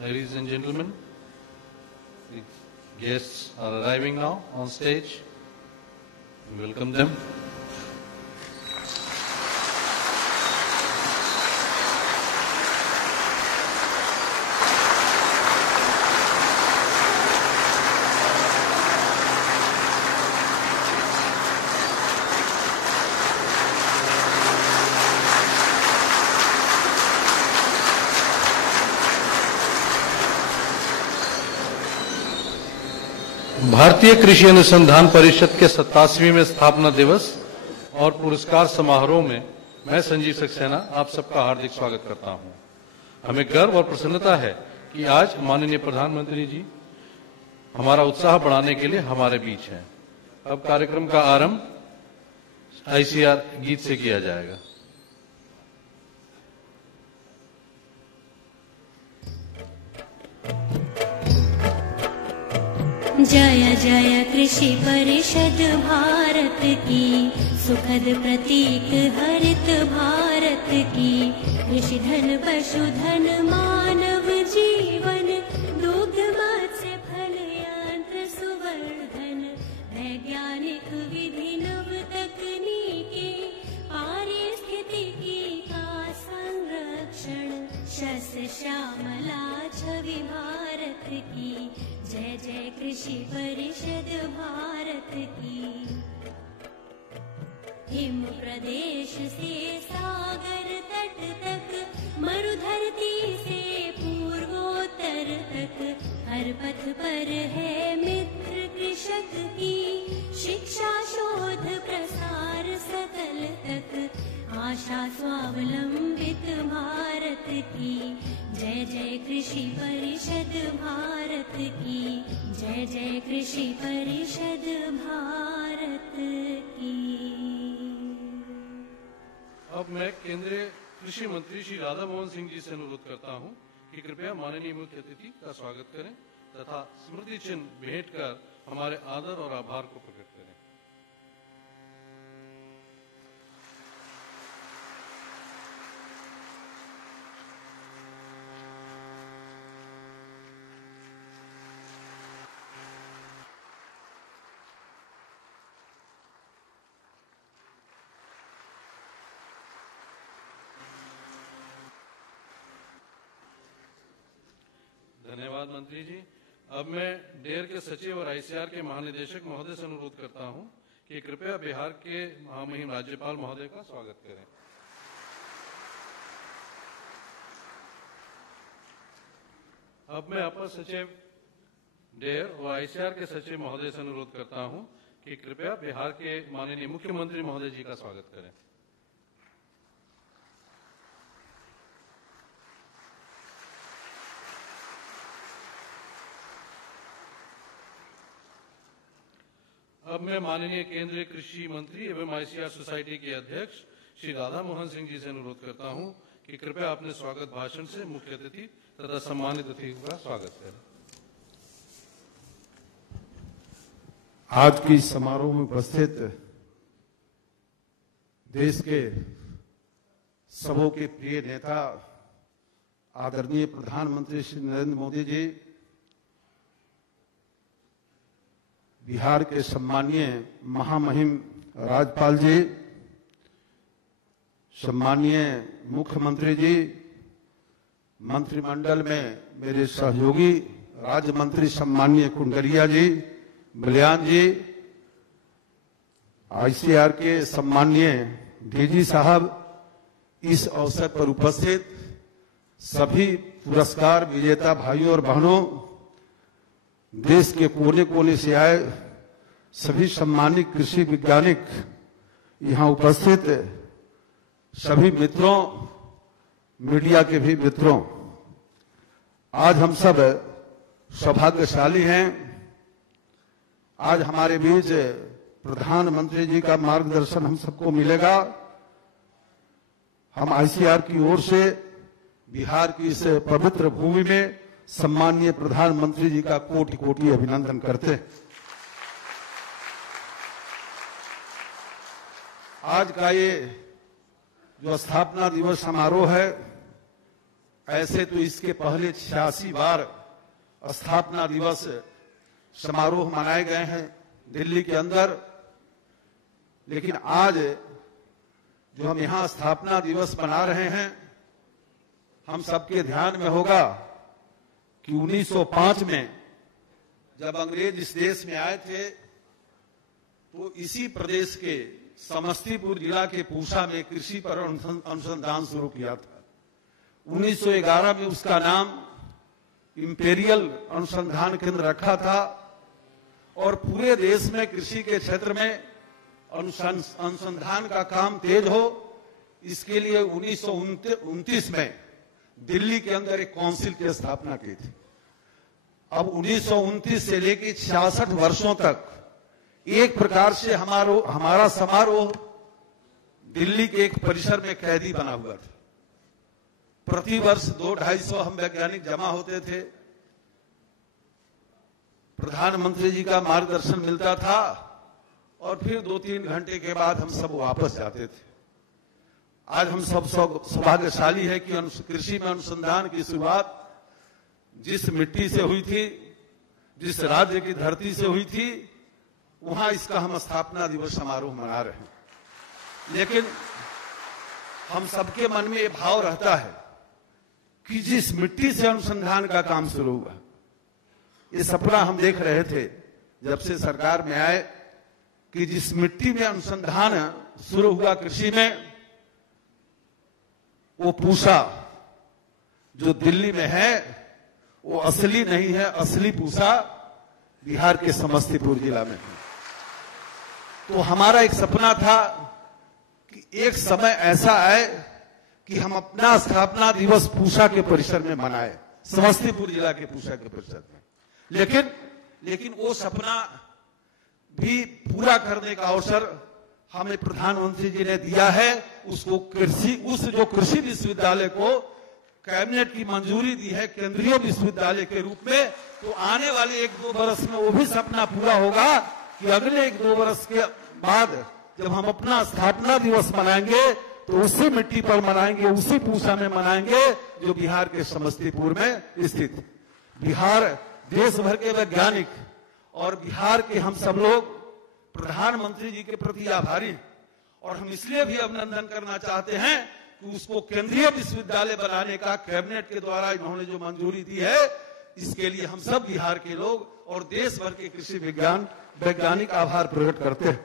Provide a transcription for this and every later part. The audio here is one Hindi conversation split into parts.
Ladies and gentlemen, the guests are arriving now on stage. We welcome them. भारतीय कृषि अनुसंधान परिषद के 87वें में स्थापना दिवस और पुरस्कार समारोह में मैं संजीव सक्सेना आप सबका हार्दिक स्वागत करता हूं। हमें गर्व और प्रसन्नता है कि आज माननीय प्रधानमंत्री जी हमारा उत्साह बढ़ाने के लिए हमारे बीच हैं। अब कार्यक्रम का आरंभ आईसीआर गीत से किया जाएगा। जय जय कृषि परिषद भारत की, सुखद प्रतीक हरित भारत की। कृषि धन पशुधन मानव जीवन, दुग्ध मत्स्य फल यंत्र सुवर्धन। वैज्ञानिक विधि नव तकनीकी, पारिस्थितिकी का संरक्षण। शस्य श्यामला छवि भारत की, जय जय कृषि परिषद भारत की। हिम प्रदेश से सागर तट तक, मरुधरती से पूर्वोत्तर तक। हर पथ पर है मित्र कृषक की, शिक्षा शोध प्रसार सकल तक। आशा स्वावलंबित भारत की, जय जय कृषि परिषद भारत की। जय जय कृषि परिषद भारत की। अब मैं केंद्रीय कृषि मंत्री श्री राधा मोहन सिंह जी से अनुरोध करता हूं कि कृपया माननीय मुख्य अतिथि का स्वागत करें तथा स्मृति चिन्ह भेंट कर हमारे आदर और आभार को प्रकट करें। धन्यवाद मंत्री जी। अब मैं डेयर के सचिव और आईसीआर के महानिदेशक महोदय से अनुरोध करता हूं कि कृपया बिहार के महामहिम राज्यपाल महोदय का स्वागत करें। अब मैं अपर सचिव डेयर और आईसीआर के सचिव महोदय से अनुरोध करता हूं कि कृपया बिहार के माननीय मुख्यमंत्री महोदय जी का स्वागत करें। अब मैं माननीय केंद्रीय कृषि मंत्री एवं आईसीआर सोसाइटी के अध्यक्ष श्री राधा मोहन सिंह जी से अनुरोध करता हूं कि कृपया अपने स्वागत भाषण से मुख्य अतिथि तथा सम्मानित अतिथियों का स्वागत करें। आज की समारोह में उपस्थित देश के सबों के प्रिय नेता आदरणीय प्रधानमंत्री श्री नरेंद्र मोदी जी, बिहार के सम्मानीय महामहिम राज्यपाल जी, सम्मानीय मुख्यमंत्री जी, मंत्रिमंडल में मेरे सहयोगी राज्य मंत्री सम्मानीय कुंडरिया जी, बलियान जी, आईसीआर के सम्मानीय डीजी साहब, इस अवसर पर उपस्थित सभी पुरस्कार विजेता भाइयों और बहनों, देश के कोने कोने से आए सभी सम्मानित कृषि वैज्ञानिक, यहां उपस्थित सभी मित्रों, मीडिया के भी मित्रों, आज हम सब सौभाग्यशाली हैं। आज हमारे बीच प्रधानमंत्री जी का मार्गदर्शन हम सबको मिलेगा। हम आईसीआर की ओर से बिहार की इस पवित्र भूमि में सम्मानीय प्रधानमंत्री जी का कोटि कोटि अभिनंदन करते हैं। आज का ये जो स्थापना दिवस समारोह है, ऐसे तो इसके पहले 86 बार स्थापना दिवस समारोह मनाए गए हैं दिल्ली के अंदर, लेकिन आज जो हम यहां स्थापना दिवस मना रहे हैं, हम सबके ध्यान में होगा कि 1905 में जब अंग्रेज इस देश में आए थे तो इसी प्रदेश के समस्तीपुर जिला के पूसा में कृषि पर अनुसंधान शुरू किया था। 1911 में उसका नाम इंपेरियल अनुसंधान केंद्र रखा था और पूरे देश में कृषि के क्षेत्र में अनुसंधान का काम तेज हो, इसके लिए 1929 में दिल्ली के अंदर एक काउंसिल की स्थापना की थी। अब 1929 से लेकर 66 वर्षों तक एक प्रकार से हमारा समारोह दिल्ली के एक परिसर में कैदी बना हुआ था। प्रति वर्ष 200-250 हम वैज्ञानिक जमा होते थे, प्रधानमंत्री जी का मार्गदर्शन मिलता था और फिर 2-3 घंटे के बाद हम सब वापस जाते थे। आज हम सब सौभाग्यशाली है कि कृषि में अनुसंधान की शुरुआत जिस मिट्टी से हुई थी, जिस राज्य की धरती से हुई थी, वहां इसका हम स्थापना दिवस समारोह मना रहे हैं। लेकिन हम सबके मन में ये भाव रहता है कि जिस मिट्टी से अनुसंधान का काम शुरू हुआ, ये सपना हम देख रहे थे जब से सरकार में आए कि जिस मिट्टी में अनुसंधान शुरू हुआ कृषि में, वो पूसा जो दिल्ली में है वो असली नहीं है, असली पूसा बिहार के समस्तीपुर जिला में है। तो हमारा एक सपना था कि एक समय ऐसा आए कि हम अपना स्थापना दिवस पूसा के परिसर में मनाए, समस्तीपुर जिला के पूसा के परिसर में। लेकिन वो सपना भी पूरा करने का अवसर हमें प्रधानमंत्री जी ने दिया है। उसको जो कृषि विश्वविद्यालय को कैबिनेट की मंजूरी दी है केंद्रीय विश्वविद्यालय के रूप में, तो आने वाले 1-2 वर्ष में वो भी सपना पूरा होगा कि अगले 1-2 वर्ष के बाद जब हम अपना स्थापना दिवस मनाएंगे तो उसी मिट्टी पर मनाएंगे, उसी पूसा में मनाएंगे जो बिहार के समस्तीपुर में स्थित है। बिहार देश भर के वैज्ञानिक और बिहार के हम सब लोग प्रधानमंत्री जी के प्रति आभारी हैं और हम इसलिए भी अभिनंदन करना चाहते हैं कि उसको केंद्रीय विश्वविद्यालय बनाने का कैबिनेट के द्वारा इन्होंने जो मंजूरी दी है, इसके लिए हम सब बिहार के लोग और देश भर के कृषि वैज्ञानिक आभार प्रकट करते हैं।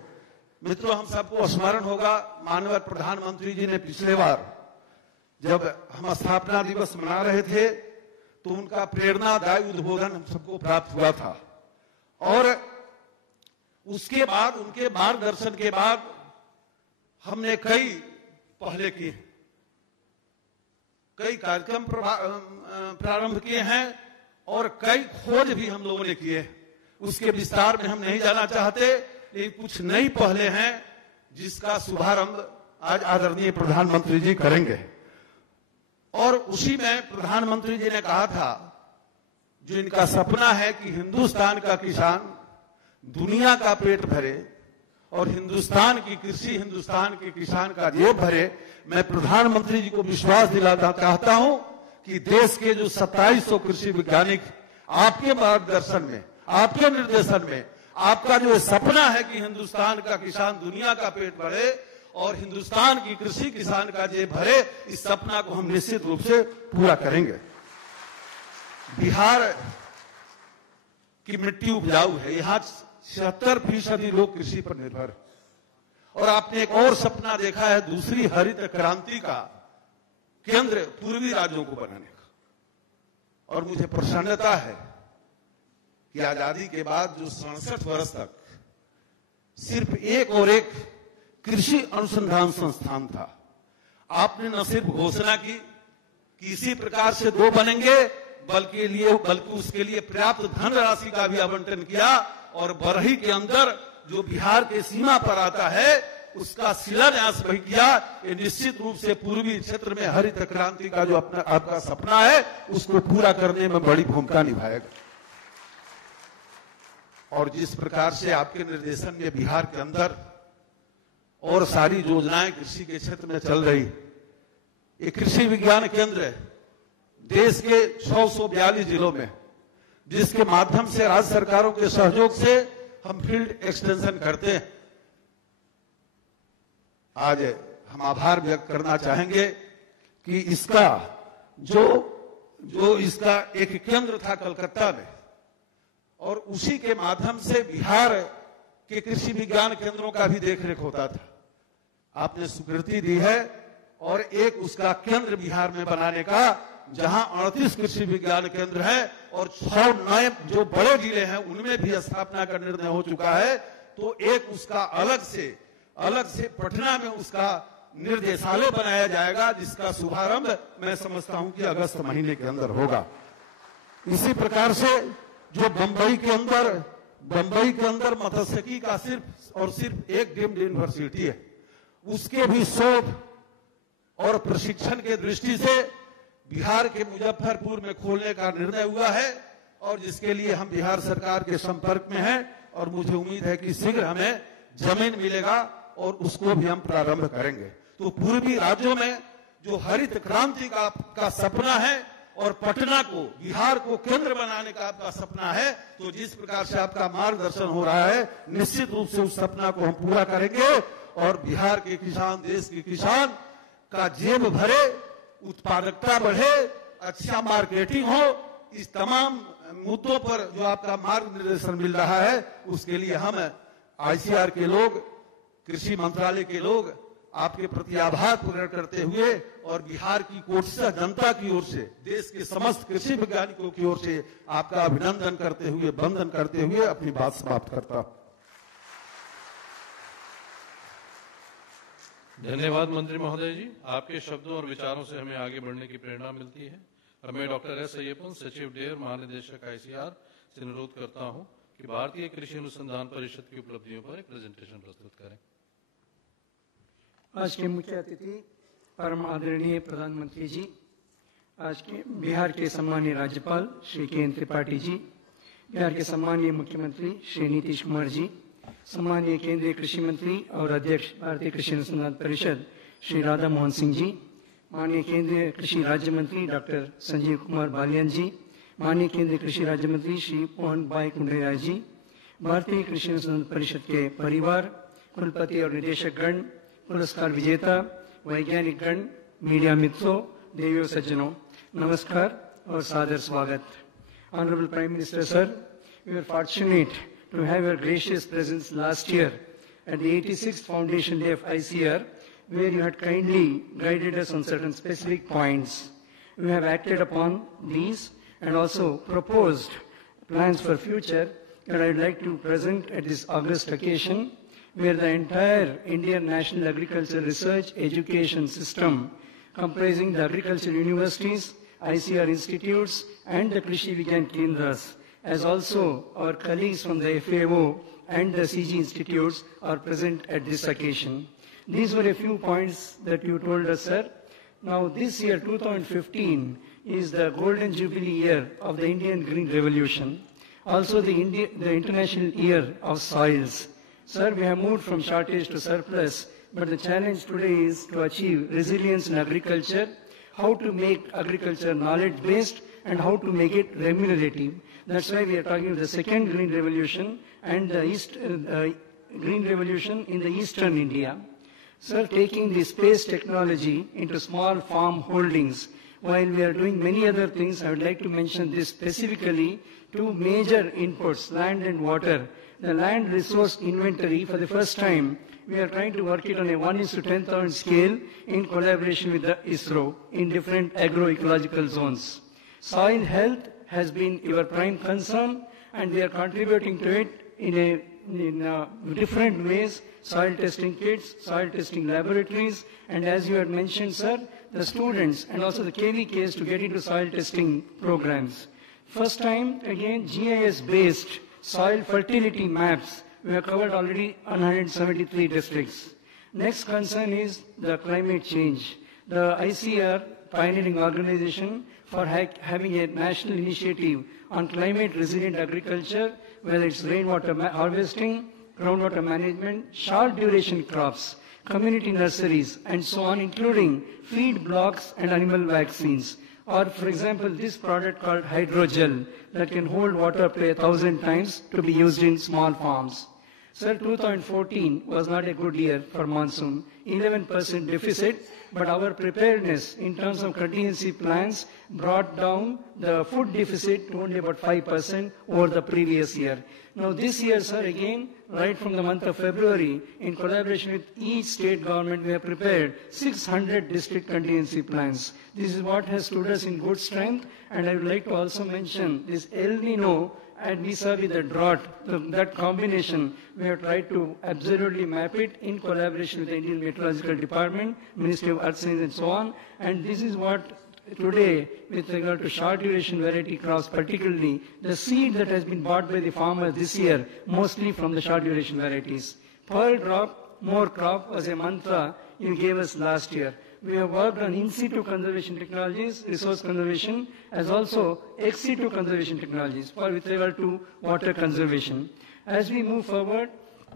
मित्रों, हम सबको स्मरण होगा माननीय प्रधानमंत्री जी ने पिछले बार जब हम स्थापना दिवस मना रहे थे तो उनका प्रेरणादायी उद्बोधन हम सबको प्राप्त हुआ था और उसके बाद उनके मार्गदर्शन के बाद हमने कई पहले किए, कई कार्यक्रम प्रारंभ किए हैं और कई खोज भी हम लोगों ने किए। उसके विस्तार में हम नहीं जाना चाहते, लेकिन कुछ नई पहले हैं जिसका शुभारंभ आज आदरणीय प्रधानमंत्री जी करेंगे। और उसी में प्रधानमंत्री जी ने कहा था जो इनका सपना है कि हिंदुस्तान का किसान दुनिया का पेट भरे और हिंदुस्तान की कृषि हिंदुस्तान के किसान का जेब भरे। मैं प्रधानमंत्री जी को विश्वास दिलाता चाहता हूं कि देश के जो 2700 कृषि वैज्ञानिक आपके मार्गदर्शन में, आपके निर्देशन में, आपका जो सपना है कि हिंदुस्तान का किसान दुनिया का पेट भरे और हिंदुस्तान की कृषि किसान का जेब भरे, इस सपना को हम निश्चित रूप से पूरा करेंगे। बिहार की मिट्टी उपजाऊ है, यहाँ 76% लोग कृषि पर निर्भर है और आपने एक और सपना देखा है दूसरी हरित क्रांति का केंद्र पूर्वी राज्यों को बनाने का। और मुझे प्रसन्नता है कि आजादी के बाद जो 67 वर्ष तक सिर्फ एक और एक कृषि अनुसंधान संस्थान था, आपने न सिर्फ घोषणा की कि इसी प्रकार से 2 बनेंगे, बल्कि उसके लिए पर्याप्त धनराशि का भी आवंटन किया और बरही के अंदर जो बिहार के सीमा पर आता है उसका शिलान्यास भी किया। ये निश्चित रूप से पूर्वी क्षेत्र में हरित क्रांति का जो आपका सपना है उसको पूरा करने में बड़ी भूमिका निभाएगा। और जिस प्रकार से आपके निर्देशन में बिहार के अंदर और सारी योजनाएं कृषि के क्षेत्र में चल रही, ये कृषि विज्ञान केंद्र देश के 642 जिलों में, जिसके माध्यम से राज्य सरकारों के सहयोग से हम फील्ड एक्सटेंशन करते हैं। आज हम आभार व्यक्त करना चाहेंगे कि इसका जो इसका एक केंद्र था कलकत्ता में, और उसी के माध्यम से बिहार के कृषि विज्ञान केंद्रों का भी देखरेख होता था। आपने स्वीकृति दी है और एक उसका केंद्र बिहार में बनाने का, जहां 38 कृषि विज्ञान केंद्र है और 6 नए जो बड़े जिले हैं उनमें भी स्थापना का निर्णय हो चुका है। तो एक उसका अलग से पटना में उसका निर्देशालय बनाया जाएगा, जिसका शुभारंभ मैं समझता हूं कि अगस्त महीने के अंदर होगा। इसी प्रकार से जो बंबई के अंदर मत्स्यिकी का सिर्फ एक डीम्ड यूनिवर्सिटी है, उसके भी शोध और प्रशिक्षण के दृष्टि से बिहार के मुजफ्फरपुर में खोलने का निर्णय हुआ है, और जिसके लिए हम बिहार सरकार के संपर्क में हैं, और मुझे उम्मीद है कि शीघ्र हमें जमीन मिलेगा और उसको भी हम प्रारंभ करेंगे। तो पूर्वी राज्यों में जो हरित क्रांति का सपना है और पटना को, बिहार को केंद्र बनाने का आपका सपना है, तो जिस प्रकार से आपका मार्गदर्शन हो रहा है, निश्चित रूप से उस सपना को हम पूरा करेंगे और बिहार के किसान, देश के किसान का जेब भरे, उत्पादकता बढ़े, अच्छा मार्केटिंग हो। इस तमाम मुद्दों पर जो आपका मार्गदर्शन मिल रहा है, उसके लिए हम आईसीआर के लोग, कृषि मंत्रालय के लोग आपके प्रति आभार प्रकट करते हुए और बिहार की कोशिश जनता की ओर से, देश के समस्त कृषि वैज्ञानिकों की ओर से आपका अभिनंदन करते हुए, वंदन करते हुए अपनी बात समाप्त करता हूं। धन्यवाद मंत्री महोदय जी। आपके शब्दों और विचारों से हमें आगे बढ़ने की प्रेरणा मिलती है। अब मैं डॉक्टर एस अय्यप्पन, सचिव डेयर, महानिदेशक आईसीआर से अनुरोध करता हूं कि भारतीय कृषि अनुसंधान परिषद की उपलब्धियों पर एक प्रेजेंटेशन प्रस्तुत करें। आज के मुख्य अतिथि परम आदरणीय प्रधानमंत्री जी, आज के बिहार के सम्मानीय राज्यपाल श्री के एन त्रिपाठी जी, बिहार के सम्मानीय मुख्यमंत्री श्री नीतीश कुमार जी, सम्मानीय केंद्रीय कृषि मंत्री और अध्यक्ष भारतीय कृषि अनुसंधान परिषद श्री राधा मोहन सिंह जी, माननीय केंद्रीय कृषि राज्य मंत्री डॉक्टर संजीव कुमार बालियान जी, माननीय केंद्रीय कृषि राज्य मंत्री श्री मोहन भाई कुंडरिया जी, भारतीय कृषि अनुसंधान परिषद के परिवार, कुलपति और निदेशक गण, पुरस्कार विजेता, वैज्ञानिक गण, मीडिया मित्रों, देवियों सज्जनों, नमस्कार और सादर स्वागत। Honorable Prime Minister Sir, we were fortunate to have your gracious presence last year at the 86th Foundation Day of ICR, where you had kindly guided us on certain specific points. We have acted upon these and also proposed plans for future that I would like to present at this august occasion, where the entire Indian National Agriculture Research Education System, comprising the agricultural universities, ICR institutes, and the Krishi Vigyan Kendras, as also our colleagues from the FAO and the CG institutes are present at this occasion. These were a few points that you told us, sir. Now, this year, 2015, is the golden jubilee year of the Indian Green Revolution, also the International Year of Soils. Sir, we have moved from shortage to surplus, but the challenge today is to achieve resilience in agriculture, how to make agriculture knowledge-based, and how to make it remunerative. That's why we are talking about the second Green Revolution and the Green Revolution in the Eastern India. Sir, taking the space technology into small farm holdings, while we are doing many other things, I would like to mention this specifically, two major inputs, land and water. The land resource inventory, for the first time, we are trying to work it on a 1:10,000 scale in collaboration with the ISRO in different agroecological zones. Soil health has been your prime concern, and we are contributing to it in different ways, soil testing kits, soil testing laboratories, and as you had mentioned, sir, the students and also the KVKs to get into soil testing programs. First time, again, GIS-based soil fertility maps. We have covered already 173 districts. Next concern is the climate change. The ICR, pioneering organization for having a national initiative on climate resilient agriculture, whether it's rainwater harvesting, groundwater management, short duration crops, community nurseries, and so on, including feed blocks and animal vaccines. Or, for example, this product called hydrogel that can hold water up to 1,000 times to be used in small farms. Sir, 2014 was not a good year for monsoon, 11% deficit, but our preparedness in terms of contingency plans brought down the food deficit to only about 5% over the previous year. Now this year, sir, again, right from the month of February, in collaboration with each state government, we have prepared 600 district contingency plans. This is what has stood us in good strength, and I would like to also mention this El Nino and vis-a-vis the drought, that combination, we have tried to absolutely map it in collaboration with the Indian Meteorological Department, Ministry of Earth Science and so on. And this is what today, with regard to short duration variety crops, particularly the seed that has been bought by the farmers this year, mostly from the short duration varieties. Pearl drop, more crop was a mantra you gave us last year. We have worked on in situ conservation technologies, resource conservation, as also ex situ conservation technologies with regard to water conservation. As we move forward,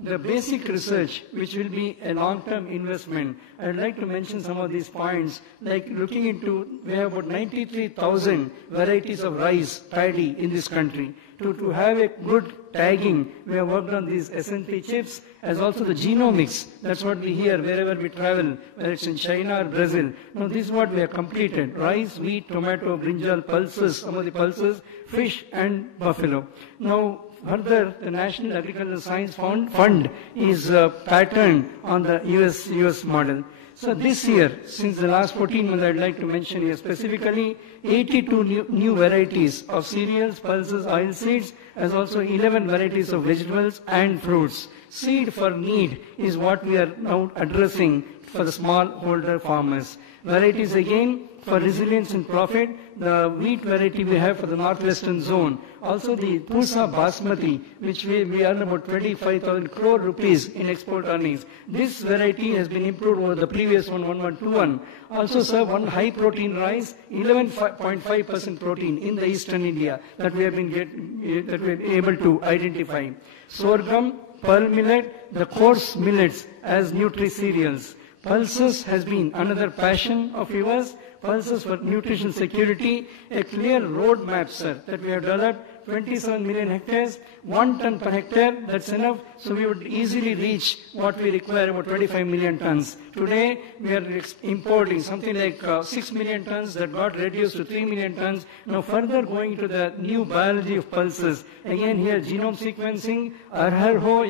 the basic research, which will be a long-term investment, I would like to mention some of these points, like looking into, we have about 93,000 varieties of rice, paddy in this country. To have a good tagging, we have worked on these SNP chips, as also the genomics. That's what we hear wherever we travel, whether it's in China or Brazil. Now this is what we have completed. Rice, wheat, tomato, brinjal, pulses, some of the pulses, fish and buffalo. Now, further, the National Agricultural Science Fund is patterned on the US model. So this year, since the last 14 months, I'd like to mention here specifically 82 new varieties of cereals, pulses, oilseeds, as also 11 varieties of vegetables and fruits. Seed for need is what we are now addressing for the smallholder farmers. Varieties again for resilience and profit, the wheat variety we have for the northwestern zone. Also the Pusa Basmati, which we earn about 25,000 crore rupees in export earnings. This variety has been improved over the previous one, 1121. Also serve one high protein rice, 11.5% protein in the eastern India that we have been able to identify. Sorghum, pearl millet, the coarse millets as nutri-cereals. Pulses has been another passion of yours. Pulses for nutrition security, a clear roadmap, sir, that we have developed. 27 million hectares, 1 ton per hectare, that's enough. So we would easily reach what we require, about 25 million tons. Today, we are importing something like 6 million tons that got reduced to 3 million tons. Now further going to the new biology of pulses. Again here, genome sequencing, Arharho,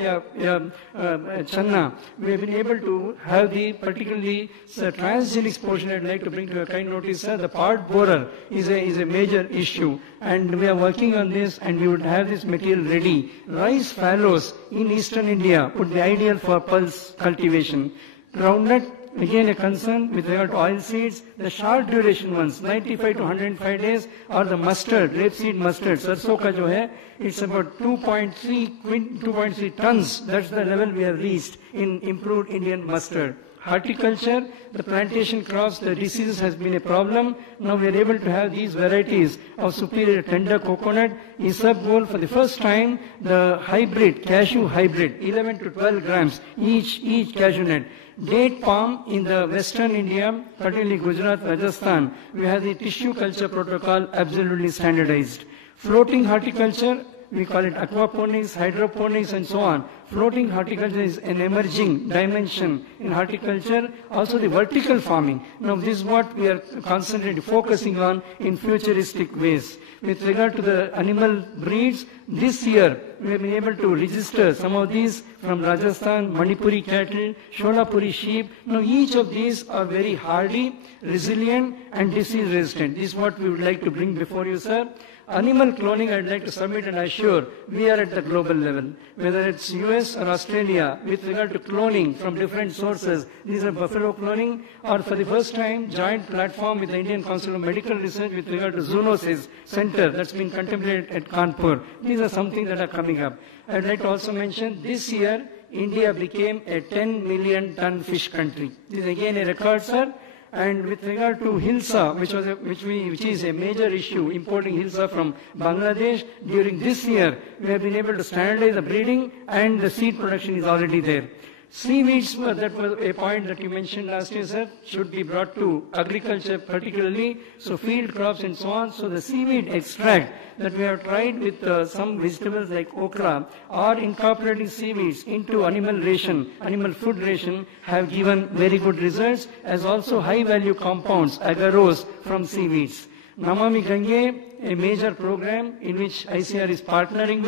Channa. We have been able to have the particularly transgenic portion I'd like to bring to your kind notice, sir. The part borer is a major issue. And we are working on this, and we would have this material ready. Rice fallows in eastern India would be ideal for pulse cultivation. Groundnut, again a concern with regard to oil seeds. The short duration ones, 95 to 105 days, or the mustard, rapeseed mustard, sarso ka jo hai, it's about 2.3 tons. That's the level we have reached in improved Indian mustard. Horticulture, the plantation crops, the diseases has been a problem. Now we are able to have these varieties of superior tender coconut. Isabgol, for the first time, the hybrid, cashew hybrid, 11 to 12 grams each cashew nut. Date palm in the western India, particularly Gujarat, Rajasthan, we have the tissue culture protocol absolutely standardized. Floating horticulture, we call it aquaponics, hydroponics and so on. Floating horticulture is an emerging dimension in horticulture. Also the vertical farming. Now this is what we are concentrating, focusing on in futuristic ways. With regard to the animal breeds, this year we have been able to register some of these from Rajasthan, Manipuri cattle, Sholapuri sheep. Now each of these are very hardy, resilient and disease resistant. This is what we would like to bring before you, sir. Animal cloning, I'd like to submit and assure we are at the global level. Whether it's US or Australia, with regard to cloning from different sources, these are buffalo cloning, or for the first time, joint platform with the Indian Council of Medical Research with regard to zoonosis center that's been contemplated at Kanpur. These are something that are coming up. I'd like to also mention this year, India became a 10 million ton fish country. This is again a record, sir. And with regard to Hilsa, which is a major issue, importing Hilsa from Bangladesh, during this year, we have been able to standardize the breeding and the seed production is already there. Seaweeds, that was a point that you mentioned last year, sir, should be brought to agriculture particularly, so field crops and so on. So the seaweed extract that we have tried with some vegetables like okra or incorporating seaweeds into animal ration, animal food ration, have given very good results, as also high value compounds, agarose from seaweeds. Namami Gange, a major program in which ICR is partnering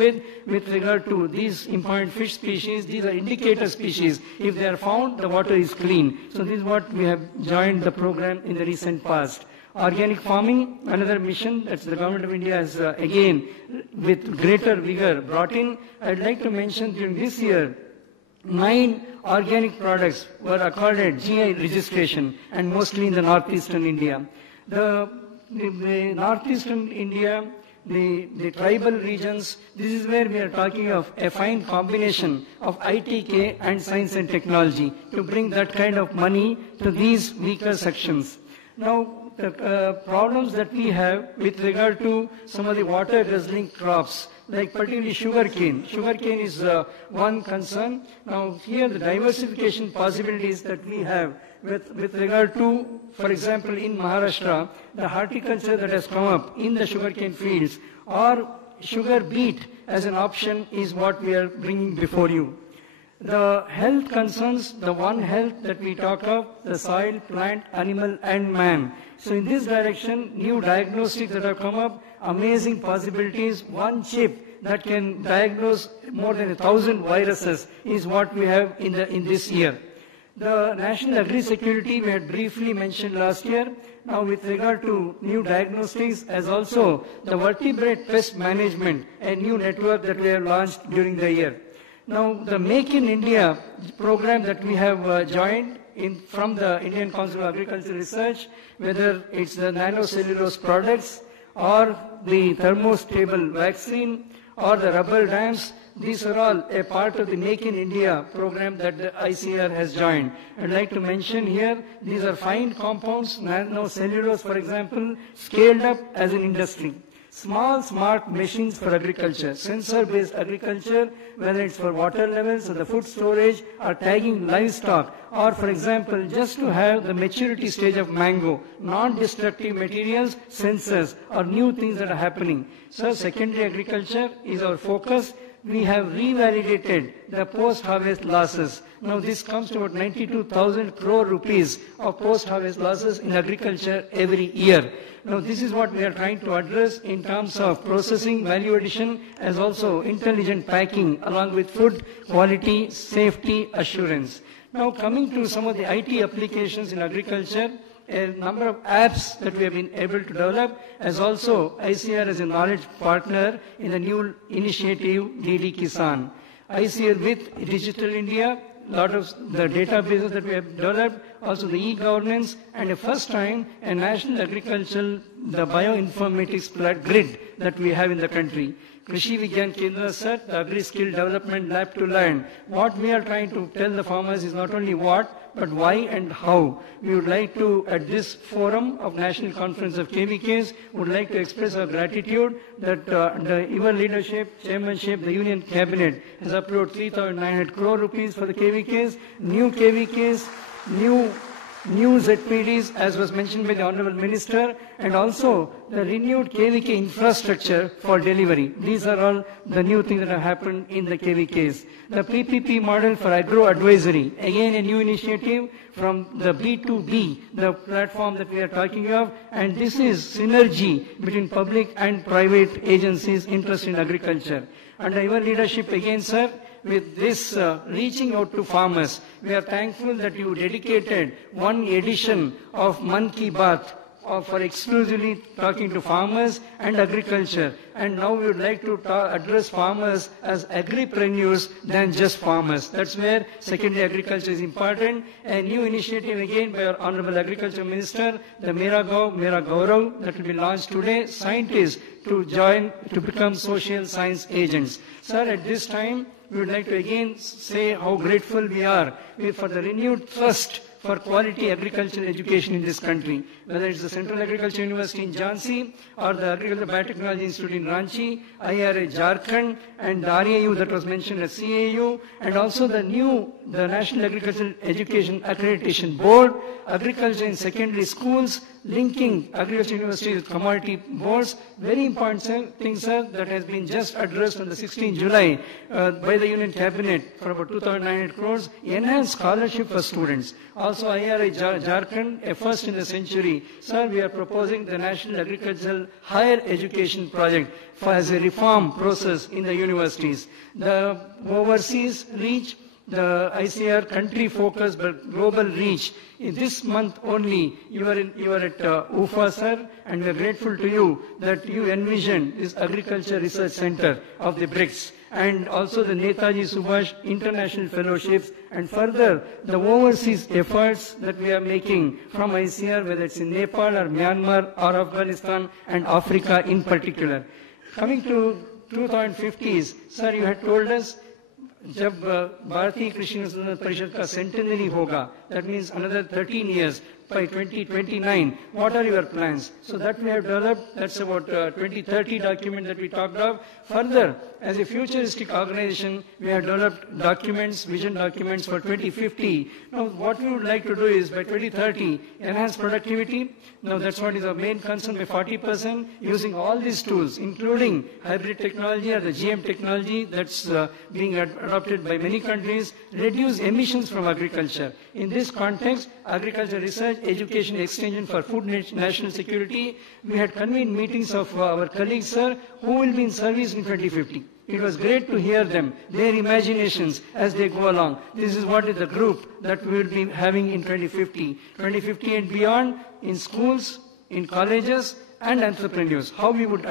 with regard to these important fish species. These are indicator species. If they are found, the water is clean. So this is what we have joined the program in the recent past. Organic farming, another mission that the Government of India has again with greater vigor brought in. I'd like to mention during this year, 9 organic products were accorded GI registration, and mostly in the northeastern India. The northeastern India, the tribal regions, this is where we are talking of a fine combination of ITK and science and technology to bring that kind of money to these weaker sections. Now, the problems that we have with regard to some of the water guzzling crops, like particularly sugarcane. Sugarcane is one concern. Now, here the diversification possibilities that we have with regard to, for example, in Maharashtra, the horticulture that has come up in the sugarcane fields, or sugar beet as an option, is what we are bringing before you. The health concerns, the one health that we talk of, the soil, plant, animal, and man. So in this direction, new diagnostics that have come up, amazing possibilities. One chip that can diagnose more than 1,000 viruses is what we have in this year. The national agri-security we had briefly mentioned last year. Now with regard to new diagnostics, as also the vertebrate pest management, a new network that we have launched during the year. Now the Make in India program that we have joined from the Indian Council of Agricultural Research, whether it's the nanocellulose products or the thermostable vaccine or the rubber dams, these are all a part of the Make in India program that the ICR has joined. I'd like to mention here, these are fine compounds, nanocellulose, for example, scaled up as an industry. Small, smart machines for agriculture, sensor-based agriculture, whether it's for water levels or the food storage or tagging livestock, or for example, just to have the maturity stage of mango, non-destructive materials, sensors, or new things that are happening. So secondary agriculture is our focus. We have revalidated the post-harvest losses. Now this comes to about 92,000 crore rupees of post-harvest losses in agriculture every year. Now this is what we are trying to address in terms of processing, value addition, as also intelligent packing, along with food quality, safety, assurance. Now coming to some of the IT applications in agriculture, a number of apps that we have been able to develop, as also ICR as a knowledge partner in the new initiative DD Kisan. ICR with Digital India, a lot of the databases that we have developed, also the e-governance, and a first time a national agricultural, the bioinformatics grid that we have in the country. Krishi Vigyan Kendra Sir, the Agri-Skill Development Lab to Learn. What we are trying to tell the farmers is not only what, but why and how. We would like to, at this forum of National Conference of KVKs, would like to express our gratitude that your leadership, chairmanship, the Union Cabinet has approved 3,900 crore rupees for the KVKs, new KVKs, new ZPDs, as was mentioned by the Honorable Minister, and also the renewed KVK infrastructure for delivery. These are all the new things that have happened in the KVKs. The PPP model for agro advisory, again a new initiative from the B2B, the platform that we are talking of, and this is synergy between public and private agencies interested in agriculture. Under your leadership again, sir, with this reaching out to farmers, we are thankful that you dedicated one edition of Man Ki Baat for exclusively talking to farmers and agriculture. And now we would like to address farmers as agripreneurs than just farmers. That's where secondary agriculture is important. A new initiative again by our Honorable Agriculture Minister, the Mera Gaon, Mera Gaurav, that will be launched today. Scientists to join to become social science agents. Sir, at this time, we would like to again say how grateful we are for the renewed trust for quality agricultural education in this country, whether it's the Central Agriculture University in Jhansi or the Agricultural Biotechnology Institute in Ranchi, IRA Jharkhand, and the RAU that was mentioned as CAU, and also the National Agricultural Education Accreditation Board, agriculture in secondary schools, linking agriculture universities with commodity boards. Very important thing, sir, that has been just addressed on the 16th July by the Union Cabinet for about 2,900 crores, enhanced scholarship for students. Also IRA Jharkhand, a first in the century. Sir, we are proposing the National Agricultural Higher Education Project as a reform process in the universities. The overseas reach, the ICR country focus but global reach. In this month only, you are at UFA, sir, and we are grateful to you that you envisioned this Agriculture Research Center of the BRICS, and also the Netaji Subhash International Fellowships, and further the overseas efforts that we are making from ICR, whether it's in Nepal or Myanmar or Afghanistan and Africa in particular. Coming to 2050s, sir, you had told us जब भारतीय कृषि अनुसंधान परिषद का सेंटेनरी होगा, that means another 13 years, by 2029, what are your plans? So that we have developed, that's about 2030 document that we talked of. Further, as a futuristic organization, we have developed documents, vision documents for 2050. Now, what we would like to do is by 2030, enhance productivity. Now, that's what is our main concern, by 40%, using all these tools, including hybrid technology or the GM technology that's being adopted by many countries, reduce emissions from agriculture. In this context, agriculture research, education, extension for food national security, we had convened meetings of our colleagues, sir, who will be in service in 2050. It was great to hear them, their imaginations as they go along. This is what is the group that we will be having in 2050. 2050 and beyond, in schools, in colleges, and entrepreneurs. How we would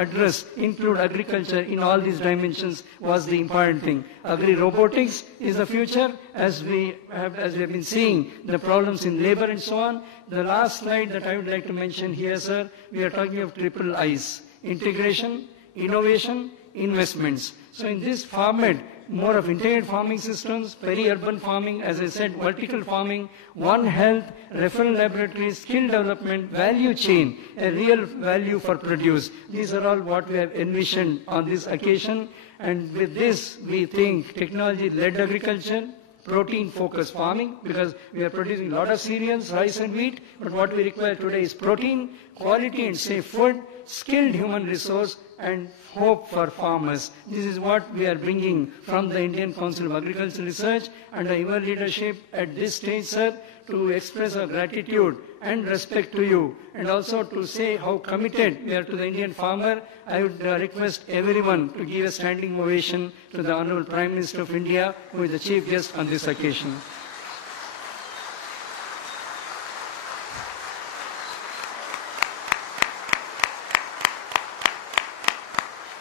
include agriculture in all these dimensions was the important thing. Agri-robotics is the future, as we have been seeing the problems in labor and so on. The last slide that I would like to mention here, sir, we are talking of triple I's: integration, innovation, investments. So in this format, more of integrated farming systems, peri-urban farming, as I said, vertical farming, One Health, referral laboratories, skill development, value chain, a real value for produce. These are all what we have envisioned on this occasion. And with this, we think technology-led agriculture, protein-focused farming, because we are producing a lot of cereals, rice and wheat, but what we require today is protein, quality and safe food, skilled human resource, and hope for farmers. This is what we are bringing from the Indian Council of Agricultural Research under your leadership at this stage, sir, to express our gratitude and respect to you, and also to say how committed we are to the Indian farmer. I would request everyone to give a standing ovation to the Honorable Prime Minister of India, who is the chief guest on this occasion.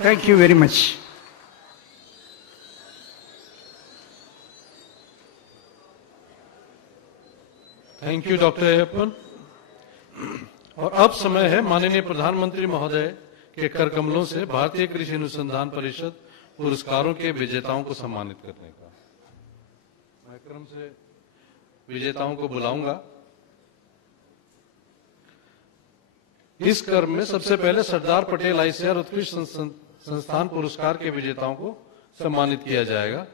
Thank you very much. Thank you doctor Ayyappan. और अब समय है माननीय प्रधानमंत्री महोदय के कर कमलों से भारतीय कृषि अनुसंधान परिषद पुरस्कारों के विजेताओं को सम्मानित करने का। मैं क्रम से विजेताओं को बुलाऊंगा। इस क्रम में सबसे पहले सरदार पटेल आईसीआर उत्कृष्ट संस्थान पुरस्कार के विजेताओं को सम्मानित किया जाएगा।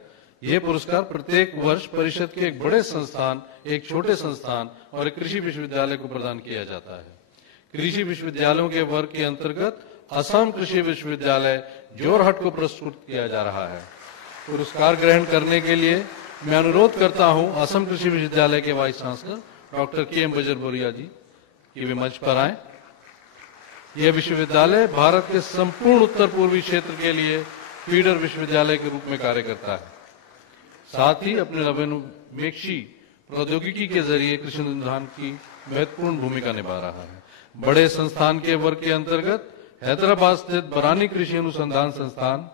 यह पुरस्कार प्रत्येक वर्ष परिषद के एक बड़े संस्थान, एक छोटे संस्थान और एक कृषि विश्वविद्यालय को प्रदान किया जाता है। कृषि विश्वविद्यालयों के वर्ग के अंतर्गत असम कृषि विश्वविद्यालय जोरहट को पुरस्कृत किया जा रहा है। पुरस्कार ग्रहण करने के लिए मैं अनुरोध करता हूं असम कृषि विश्वविद्यालय के वाइस चांसलर डॉक्टर के.एम. बजरबोरिया जी की वे मंच पर आए। यह विश्वविद्यालय भारत के संपूर्ण उत्तर पूर्वी क्षेत्र के लिए फीडर विश्वविद्यालय के रूप में कार्य करता है। साथ ही अपने नवोन्मेषी प्रौद्योगिकी के जरिए कृषि अनुसंधान की महत्वपूर्ण भूमिका निभा रहा है। बड़े संस्थान के वर्ग के अंतर्गत हैदराबाद स्थित बरानी कृषि अनुसंधान संस्थान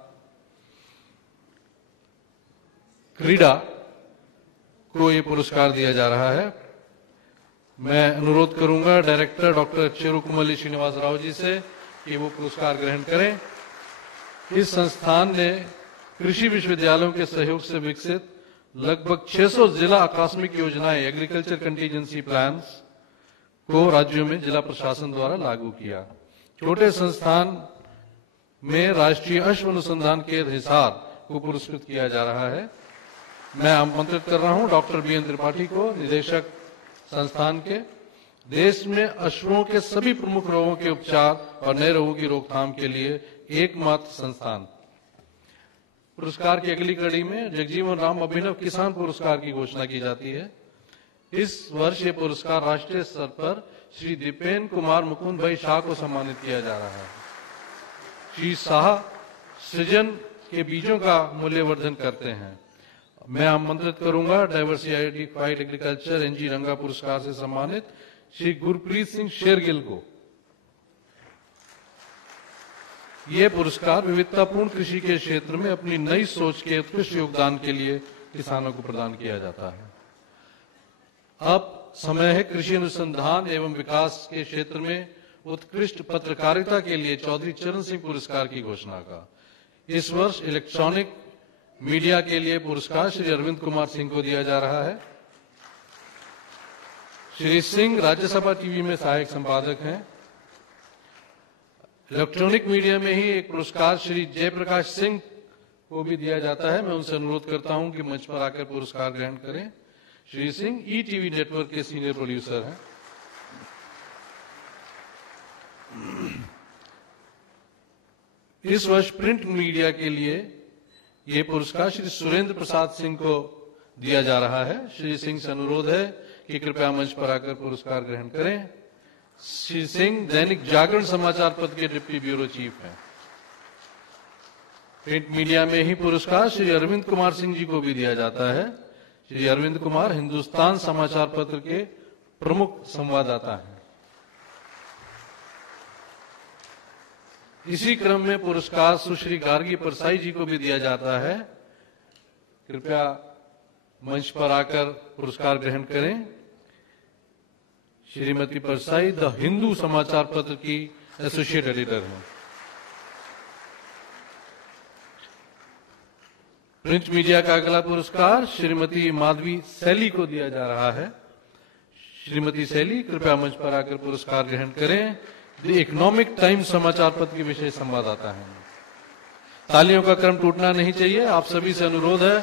क्रीडा को यह पुरस्कार दिया जा रहा है। मैं अनुरोध करूंगा डायरेक्टर डॉक्टर चेरुकुमली श्रीनिवास राव जी से कि वो पुरस्कार ग्रहण करें। इस संस्थान ने कृषि विश्वविद्यालयों के सहयोग से विकसित लगभग 600 जिला आकस्मिक योजनाएं एग्रीकल्चर कंटीजेंसी प्लान्स को राज्यों में जिला प्रशासन द्वारा लागू किया। छोटे संस्थान में राष्ट्रीय अश्व अनुसंधान केंद्र हिसार को पुरस्कृत किया जा रहा है। मैं आमंत्रित कर रहा हूं डॉक्टर बीएन त्रिपाठी को, निदेशक संस्थान के, देश में अश्वों के सभी प्रमुख रोगों के उपचार और नए रोगों की रोकथाम के लिए एकमात्र संस्थान। पुरस्कार की अगली कड़ी में जगजीवन राम अभिनव किसान पुरस्कार की घोषणा की जाती है। इस वर्ष ये पुरस्कार राष्ट्रीय स्तर पर श्री दीपेन कुमार मुकुंद भाई शाह को सम्मानित किया जा रहा है। श्री शाह सृजन के बीजों का मूल्यवर्धन करते हैं। मैं आमंत्रित करूंगा डाइवर्सिफाइड एग्रीकल्चर एनजी रंगा पुरस्कार से सम्मानित श्री गुरप्रीत सिंह शेरगिल को। यह पुरस्कार विविधतापूर्ण कृषि के क्षेत्र में अपनी नई सोच के उत्कृष्ट योगदान के लिए किसानों को प्रदान किया जाता है। अब समय है कृषि अनुसंधान एवं विकास के क्षेत्र में उत्कृष्ट पत्रकारिता के लिए चौधरी चरण सिंह पुरस्कार की घोषणा का। इस वर्ष इलेक्ट्रॉनिक मीडिया के लिए पुरस्कार श्री अरविंद कुमार सिंह को दिया जा रहा है। श्री सिंह राज्यसभा टीवी में सहायक संपादक हैं। इलेक्ट्रॉनिक मीडिया में ही एक पुरस्कार श्री जयप्रकाश सिंह को भी दिया जाता है। मैं उनसे अनुरोध करता हूं कि मंच पर आकर पुरस्कार ग्रहण करें। श्री सिंह ईटीवी नेटवर्क के सीनियर प्रोड्यूसर हैं। इस वर्ष प्रिंट मीडिया के लिए यह पुरस्कार श्री सुरेंद्र प्रसाद सिंह को दिया जा रहा है। श्री सिंह से अनुरोध है कि कृपया मंच पर आकर पुरस्कार ग्रहण करें। श्री सिंह दैनिक जागरण समाचार पत्र के डिप्टी ब्यूरो चीफ हैं। प्रिंट मीडिया में ही पुरस्कार श्री अरविंद कुमार सिंह जी को भी दिया जाता है। श्री अरविंद कुमार हिंदुस्तान समाचार पत्र के प्रमुख संवाददाता हैं। इसी क्रम में पुरस्कार सुश्री गार्गी परसाई जी को भी दिया जाता है। कृपया मंच पर आकर पुरस्कार ग्रहण करें। श्रीमती परसाई द हिंदू समाचार पत्र की एसोसिएट एडिटर हैं। प्रिंट मीडिया का अगला पुरस्कार श्रीमती माधवी सैली को दिया जा रहा है। श्रीमती सैली कृपया मंच पर आकर पुरस्कार ग्रहण करें। द इकोनॉमिक टाइम्स समाचार पत्र के विशेष संवाददाता हैं। तालियों का क्रम टूटना नहीं चाहिए। आप सभी से अनुरोध है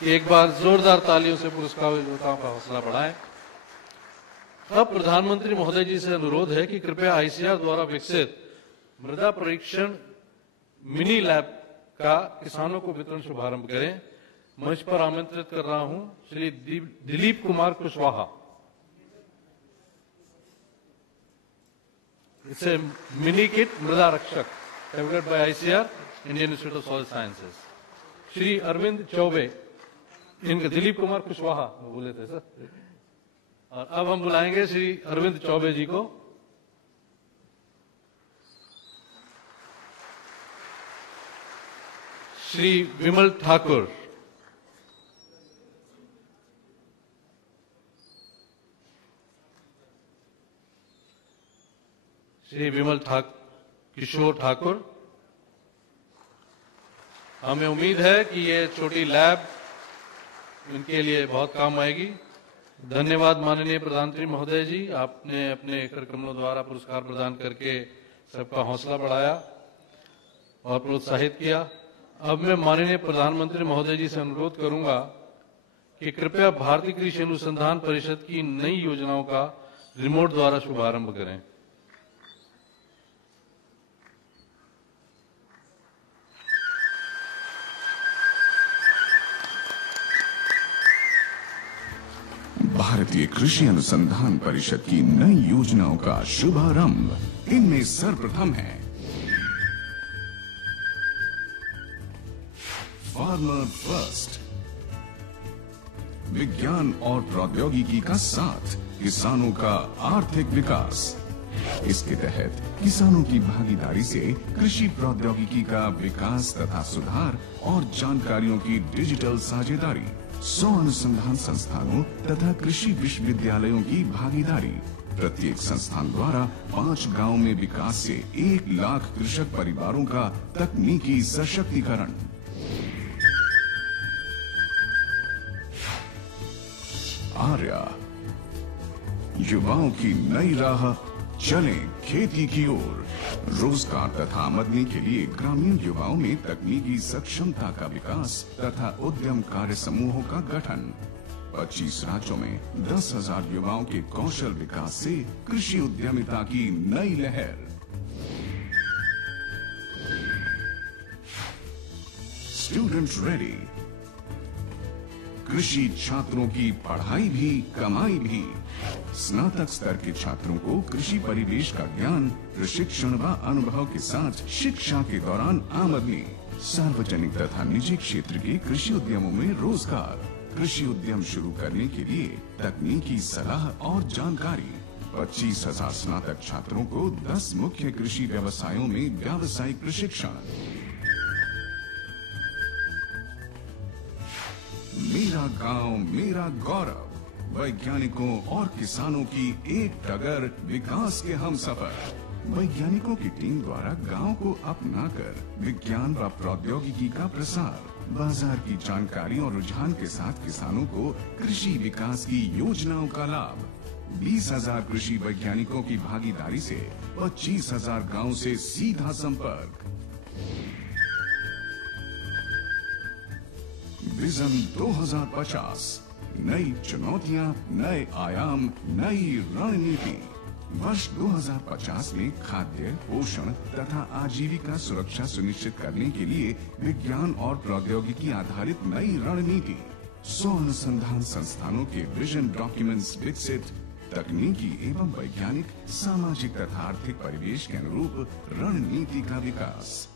कि एक बार जोरदार तालियों से पुरस्कार विजेताओं का हौसला बढ़ाएं। अब प्रधानमंत्री महोदय जी से अनुरोध है कि कृपया आईसीआर द्वारा विकसित मृदा परीक्षण मिनी लैब का किसानों को वितरण शुभारंभ करें। मंच पर आमंत्रित कर रहा हूं Shri Dilip Kumar Kushwaha. It's a mini kit मृदा रक्षक developed by ICR, Indian Institute of Soil Sciences. Shri Arvind Choubey, इनका दिलीप कुमार कुशवाहा बोले थे सर। और अब हम बुलाएंगे श्री अरविंद चौबे जी को। श्री विमल ठाकुर, श्री विमल किशोर ठाकुर। हमें उम्मीद है कि ये छोटी लैब इनके लिए बहुत काम आएगी। धन्यवाद माननीय प्रधानमंत्री महोदय जी, आपने अपने कार्यक्रमों द्वारा पुरस्कार प्रदान करके सबका हौसला बढ़ाया और प्रोत्साहित किया। अब मैं माननीय प्रधानमंत्री महोदय जी से अनुरोध करूंगा कि कृपया भारतीय कृषि अनुसंधान परिषद की नई योजनाओं का रिमोट द्वारा शुभारंभ करें। भारतीय कृषि अनुसंधान परिषद की नई योजनाओं का शुभारंभ। इनमें सर्वप्रथम है फार्मर फर्स्ट। विज्ञान और प्रौद्योगिकी का साथ, किसानों का आर्थिक विकास। इसके तहत किसानों की भागीदारी से कृषि प्रौद्योगिकी का विकास तथा सुधार और जानकारियों की डिजिटल साझेदारी। 100 अनुसंधान संस्थानों तथा कृषि विश्वविद्यालयों की भागीदारी। प्रत्येक संस्थान द्वारा 5 गांवों में विकास से 1 लाख कृषक परिवारों का तकनीकी सशक्तिकरण। आर्या। युवाओं की नई राह, चलें खेती की ओर। रोजगार तथा आमदनी के लिए ग्रामीण युवाओं में तकनीकी सक्षमता का विकास तथा उद्यम कार्य समूहों का गठन। 25 राज्यों में 10,000 युवाओं के कौशल विकास से कृषि उद्यमिता की नई लहर। Students ready. कृषि छात्रों की पढ़ाई भी कमाई भी। स्नातक स्तर के छात्रों को कृषि परिवेश का ज्ञान, प्रशिक्षण व अनुभव के साथ शिक्षा के दौरान आमदनी। सार्वजनिक तथा निजी क्षेत्र के कृषि उद्यमों में रोजगार। कृषि उद्यम शुरू करने के लिए तकनीकी सलाह और जानकारी। 25,000 स्नातक छात्रों को 10 मुख्य कृषि व्यवसायों में व्यावसायिक प्रशिक्षण। मेरा गांव मेरा गौरव। वैज्ञानिकों और किसानों की एक टगर, विकास के हमसफर। वैज्ञानिकों की टीम द्वारा गांव को अपनाकर विज्ञान व प्रौद्योगिकी का प्रसार। बाजार की जानकारी और रुझान के साथ किसानों को कृषि विकास की योजनाओं का लाभ। 20,000 कृषि वैज्ञानिकों की भागीदारी से 25,000 गाँव से सीधा संपर्क। विजन 2050। नई चुनौतियां, नए आयाम, नई रणनीति। वर्ष 2050 में खाद्य, पोषण तथा आजीविका सुरक्षा सुनिश्चित करने के लिए विज्ञान और प्रौद्योगिकी आधारित नई रणनीति। 100 अनुसंधान संस्थानों के विजन डॉक्यूमेंट्स विकसित। तकनीकी एवं वैज्ञानिक, सामाजिक तथा आर्थिक परिवेश के अनुरूप रणनीति का विकास।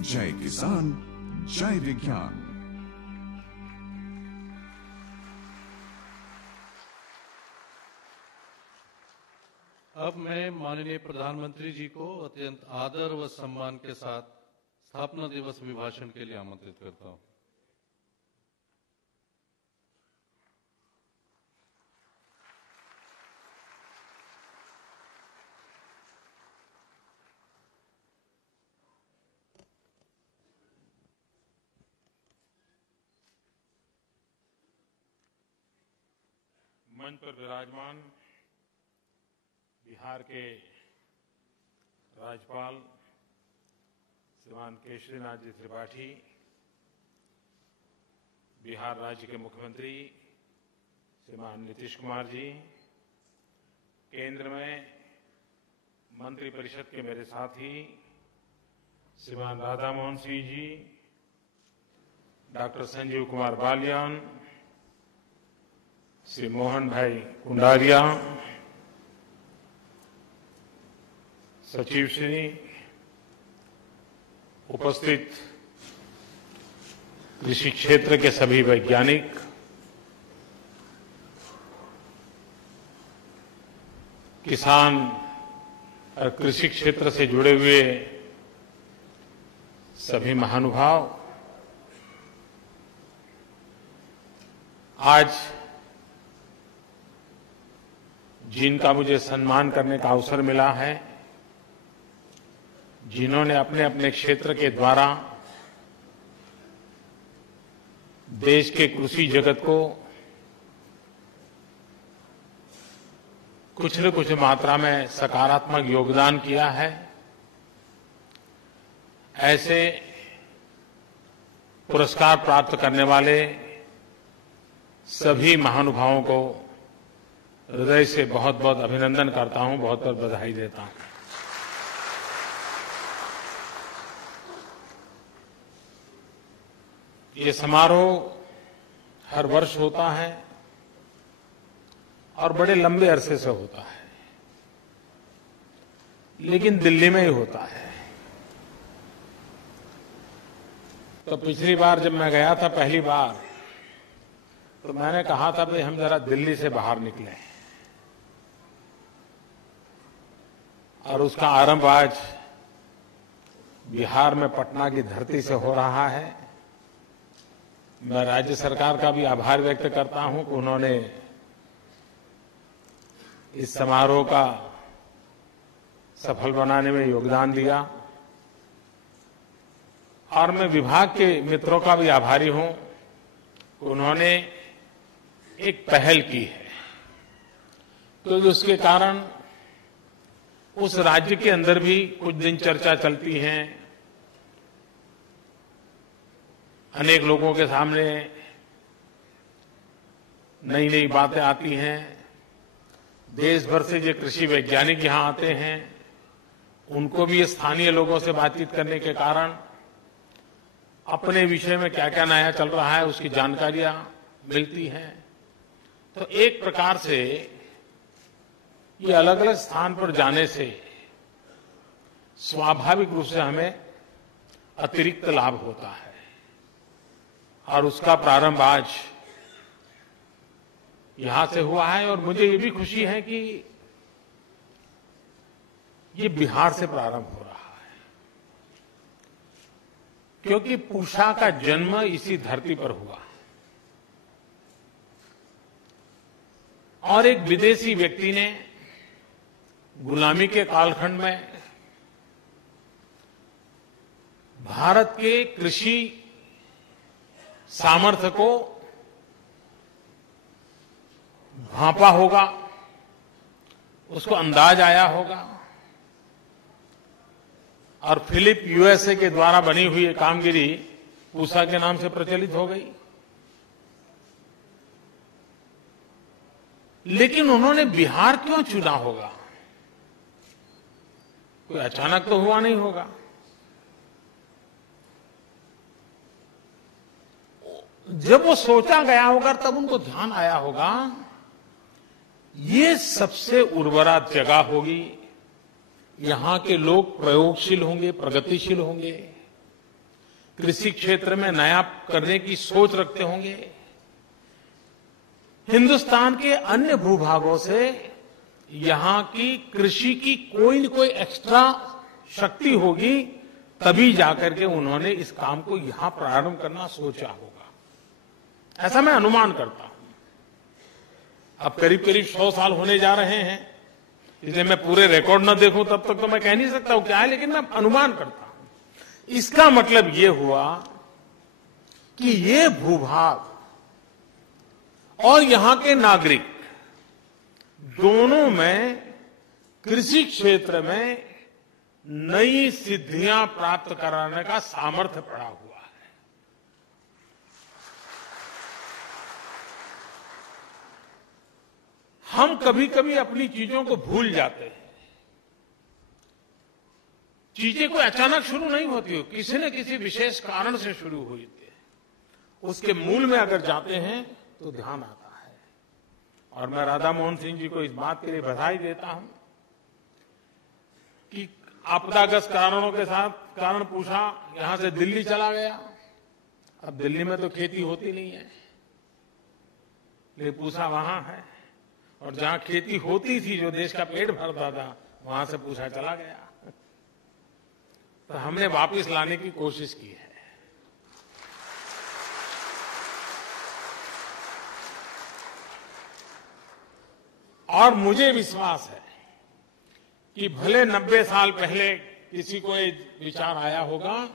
जय किसान, जय विज्ञान। अब मैं माननीय प्रधानमंत्री जी को अत्यंत आदर व सम्मान के साथ स्थापना दिवस अभिभाषण के लिए आमंत्रित करता हूं। मंच पर विराजमान बिहार के राज्यपाल श्रीमान केशरीनाथ जी त्रिपाठी, बिहार राज्य के मुख्यमंत्री श्रीमान नीतीश कुमार जी, केंद्र में मंत्रिपरिषद के मेरे साथी श्रीमान राधा मोहन सिंह जी, डॉक्टर संजीव कुमार बालियान, श्री मोहन भाई कुंडारिया, सचिव श्री, उपस्थित कृषि क्षेत्र के सभी वैज्ञानिक, किसान और कृषि क्षेत्र से जुड़े हुए सभी महानुभाव, आज जिनका मुझे सम्मान करने का अवसर मिला है, जिन्होंने अपने अपने क्षेत्र के द्वारा देश के कृषि जगत को कुछ न कुछ मात्रा में सकारात्मक योगदान किया है, ऐसे पुरस्कार प्राप्त करने वाले सभी महानुभावों को हृदय से बहुत बहुत अभिनंदन करता हूं, बहुत बहुत बधाई देता हूं। ये समारोह हर वर्ष होता है और बड़े लंबे अरसे से होता है, लेकिन दिल्ली में ही होता है। तो पिछली बार जब मैं गया था पहली बार, तो मैंने कहा था भाई हम जरा दिल्ली से बाहर निकले, और उसका आरंभ आज बिहार में पटना की धरती से हो रहा है। मैं राज्य सरकार का भी आभार व्यक्त करता हूं कि उन्होंने इस समारोह का सफल बनाने में योगदान दिया। और मैं विभाग के मित्रों का भी आभारी हूं, उन्होंने एक पहल की है, क्योंकि उसके कारण उस राज्य के अंदर भी कुछ दिन चर्चा चलती है, अनेक लोगों के सामने नई नई बातें आती हैं। देश भर से जो कृषि वैज्ञानिक यहां आते हैं, उनको भी स्थानीय लोगों से बातचीत करने के कारण अपने विषय में क्या क्या नया चल रहा है उसकी जानकारियां मिलती हैं। तो एक प्रकार से ये अलग अलग स्थान पर जाने से स्वाभाविक रूप से हमें अतिरिक्त लाभ होता है, और उसका प्रारंभ आज यहां से हुआ है। और मुझे ये भी खुशी है कि ये बिहार से प्रारंभ हो रहा है, क्योंकि पूषा का जन्म इसी धरती पर हुआ और एक विदेशी व्यक्ति ने गुलामी के कालखंड में भारत के कृषि सामर्थ्य को भांपा होगा, उसको अंदाज आया होगा, और फिलिप यूएसए के द्वारा बनी हुई ये कामगिरी पूषा के नाम से प्रचलित हो गई। लेकिन उन्होंने बिहार क्यों चुना होगा? कोई अचानक तो हुआ नहीं होगा। जब वो सोचा गया होगा तब उनको ध्यान आया होगा ये सबसे उर्वरा जगह होगी, यहां के लोग प्रयोगशील होंगे, प्रगतिशील होंगे, कृषि क्षेत्र में नया करने की सोच रखते होंगे। हिंदुस्तान के अन्य भूभागों से यहां की कृषि की कोई न कोई एक्स्ट्रा शक्ति होगी, तभी जाकर के उन्होंने इस काम को यहां प्रारंभ करना सोचा होगा, ऐसा मैं अनुमान करता हूं। अब करीब करीब 100 साल होने जा रहे हैं, इसलिए मैं पूरे रिकॉर्ड न देखूं तब तक तो मैं कह नहीं सकता हूं क्या है, लेकिन मैं अनुमान करता हूं। इसका मतलब ये हुआ कि ये भूभाग और यहां के नागरिक दोनों में कृषि क्षेत्र में नई सिद्धियां प्राप्त कराने का सामर्थ्य पड़ा हुआ है। हम कभी कभी अपनी चीजों को भूल जाते हैं। चीजें कोई अचानक शुरू नहीं होती हो, किसी न किसी विशेष कारण से शुरू हुई थी। उसके मूल में अगर जाते हैं तो ध्यान आता है। और मैं राधा मोहन सिंह जी को इस बात के लिए बधाई देता हूं कि आपदाग्रस्त कारणों के साथ कारण पूछा यहां से दिल्ली चला गया। अब दिल्ली में तो खेती होती नहीं है, लेकिन पूछा वहां है, और जहां खेती होती थी, जो देश का पेट भरता था, वहां से पूछा चला गया। तो हमने वापस लाने की कोशिश की है। और मुझे विश्वास है कि भले 90 साल पहले किसी को एक विचार आया होगा,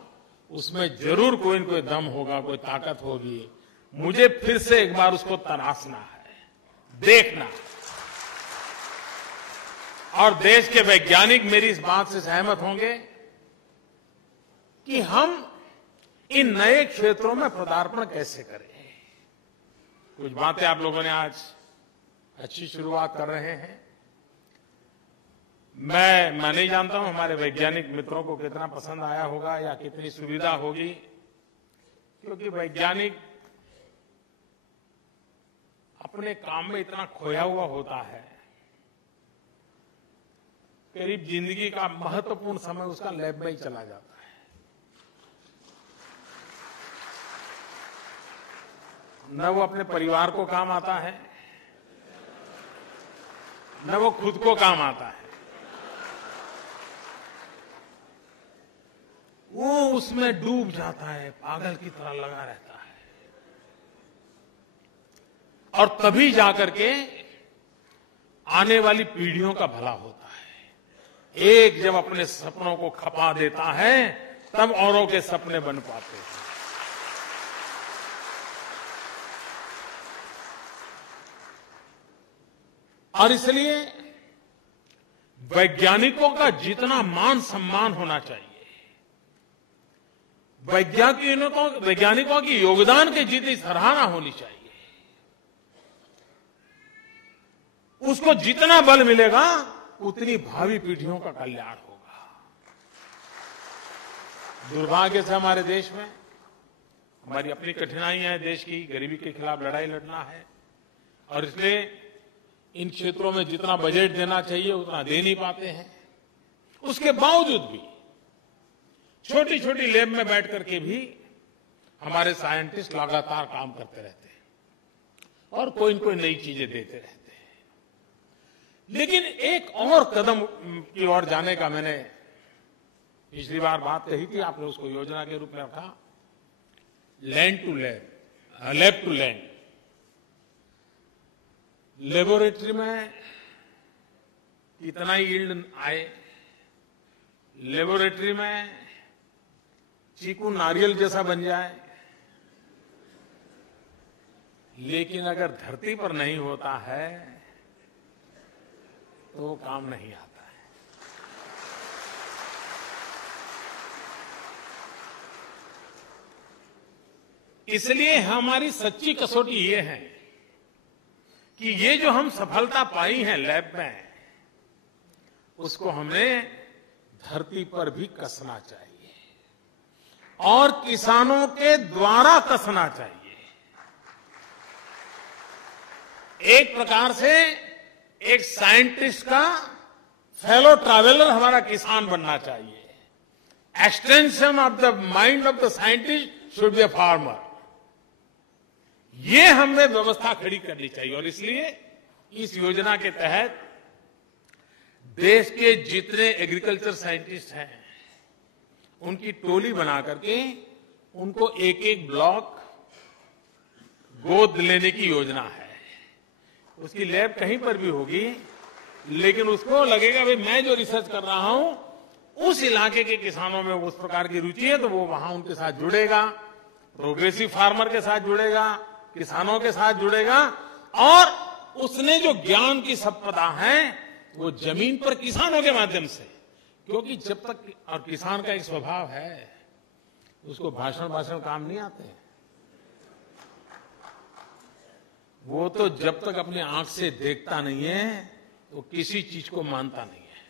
उसमें जरूर कोई न कोई दम होगा, कोई ताकत होगी। मुझे फिर से एक बार उसको तराशना है, देखना। और देश के वैज्ञानिक मेरी इस बात से सहमत होंगे कि हम इन नए क्षेत्रों में पदार्पण कैसे करें। कुछ बातें आप लोगों ने आज अच्छी शुरुआत कर रहे हैं। मैं नहीं जानता हूं हमारे वैज्ञानिक मित्रों को कितना पसंद आया होगा या कितनी सुविधा होगी, क्योंकि वैज्ञानिक अपने काम में इतना खोया हुआ होता है, करीब जिंदगी का महत्वपूर्ण समय उसका लैब में ही चला जाता है। न वो अपने परिवार को काम आता है, न वो खुद को काम आता है। वो उसमें डूब जाता है, पागल की तरह लगा रहता है, और तभी जाकर के आने वाली पीढ़ियों का भला होता है। एक जब अपने सपनों को खपा देता है तब औरों के सपने बन पाते हैं। और इसलिए वैज्ञानिकों का जितना मान सम्मान होना चाहिए, वैज्ञानिकों की योगदान की जितनी सराहना होनी चाहिए, उसको जितना बल मिलेगा उतनी भावी पीढ़ियों का कल्याण होगा। दुर्भाग्य से हमारे देश में हमारी अपनी कठिनाइयां हैं, देश की गरीबी के खिलाफ लड़ाई लड़ना है, और इसलिए इन क्षेत्रों में जितना बजट देना चाहिए उतना दे नहीं पाते हैं। उसके बावजूद भी छोटी छोटी लैब में बैठ करके भी हमारे साइंटिस्ट लगातार काम करते रहते हैं और कोई न कोई नई चीजें देते रहते हैं। लेकिन एक और कदम की ओर जाने का मैंने पिछली बार बात कही थी, आपने उसको योजना के रूप में रखा, land to lab, lab to land. Laboratory में कितना यील्ड आए, लेबोरेटरी में चीकू नारियल जैसा बन जाए, लेकिन अगर धरती पर नहीं होता है तो वो काम नहीं आता है। इसलिए हमारी सच्ची कसौटी ये है कि ये जो हम सफलता पाई है लैब में, उसको हमें धरती पर भी कसना चाहिए और किसानों के द्वारा कसना चाहिए। एक प्रकार से एक साइंटिस्ट का फेलो ट्रैवलर हमारा किसान बनना चाहिए। Extension of the mind of the scientist should be a farmer. ये हमें व्यवस्था खड़ी करनी चाहिए, और इसलिए इस योजना के तहत देश के जितने एग्रीकल्चर साइंटिस्ट हैं उनकी टोली बना करके उनको एक एक ब्लॉक गोद लेने की योजना है। उसकी लैब कहीं पर भी होगी, लेकिन उसको लगेगा भाई मैं जो रिसर्च कर रहा हूं उस इलाके के किसानों में उस प्रकार की रुचि है, तो वो वहां उनके साथ जुड़ेगा, प्रोग्रेसिव फार्मर के साथ जुड़ेगा, किसानों के साथ जुड़ेगा, और उसने जो ज्ञान की संपदा है वो जमीन पर किसानों के माध्यम से, क्योंकि जब तक, और किसान का एक स्वभाव है उसको भाषण काम नहीं आते, वो तो जब तक अपनी आंख से देखता नहीं है तो किसी चीज को मानता नहीं है।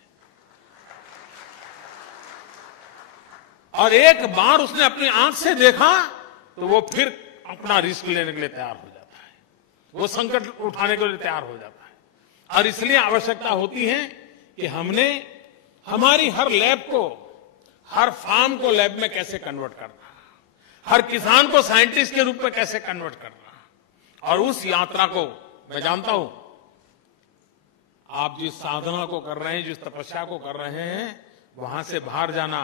और एक बार उसने अपनी आंख से देखा तो वो फिर अपना रिस्क लेने के लिए तैयार हो जाता है, वो संकट उठाने के लिए तैयार हो जाता है। और इसलिए आवश्यकता होती है कि हमने हमारी हर लैब को, हर फार्म को लैब में कैसे कन्वर्ट करना, हर किसान को साइंटिस्ट के रूप में कैसे कन्वर्ट करना, और उस यात्रा को मैं जानता हूं आप जिस साधना को कर रहे हैं, जिस तपस्या को कर रहे हैं, वहां से बाहर जाना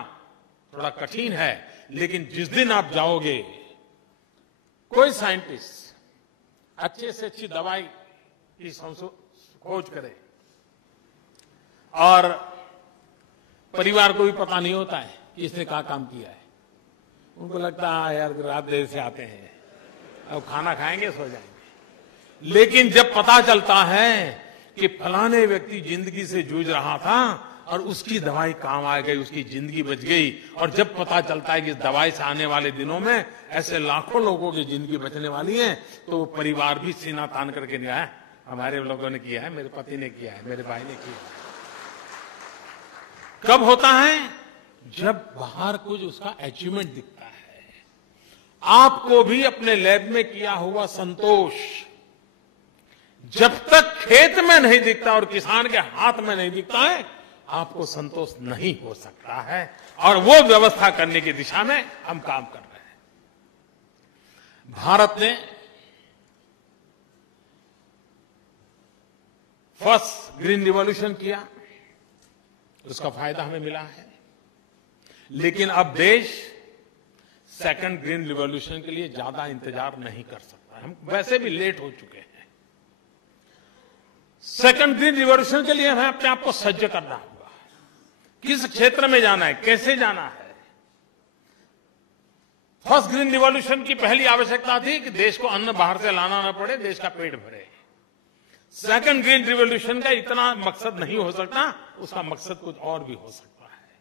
थोड़ा कठिन है, लेकिन जिस दिन आप जाओगे, कोई साइंटिस्ट अच्छे से अच्छी दवाई की खोज करे और परिवार को भी पता नहीं होता है कि इसने क्या काम किया है, उनको लगता है यार रात देर से आते हैं, अब खाना खाएंगे सो जाएंगे। लेकिन जब पता चलता है कि फलाने व्यक्ति जिंदगी से जूझ रहा था और उसकी दवाई काम आ गई, उसकी जिंदगी बच गई, और जब पता चलता है कि इस दवाई से आने वाले दिनों में ऐसे लाखों लोगों की जिंदगी बचने वाली है, तो वो परिवार भी सीना तान करके नहीं आया, हमारे लोगों ने किया है, मेरे पति ने किया है, मेरे भाई ने किया है। कब होता है? जब बाहर कुछ उसका अचीवमेंट दिखता है। आपको भी अपने लैब में किया हुआ संतोष जब तक खेत में नहीं दिखता और किसान के हाथ में नहीं दिखता है, आपको संतोष नहीं हो सकता है, और वो व्यवस्था करने की दिशा में हम काम कर रहे हैं। भारत ने फर्स्ट ग्रीन रिवॉल्यूशन किया, उसका फायदा हमें मिला है, लेकिन अब देश सेकंड ग्रीन रिवॉल्यूशन के लिए ज्यादा इंतजार नहीं कर सकता। हम वैसे भी लेट हो चुके हैं। सेकंड ग्रीन रिवॉल्यूशन के लिए हमें अपने आप को सज्ज करना होगा। किस क्षेत्र में जाना है, कैसे जाना है। फर्स्ट ग्रीन रिवॉल्यूशन की पहली आवश्यकता थी कि देश को अन्न बाहर से लाना न पड़े, देश का पेट भरे। सेकंड ग्रीन रिवॉल्यूशन का इतना मकसद नहीं हो सकता, उसका मकसद कुछ और भी हो सकता है।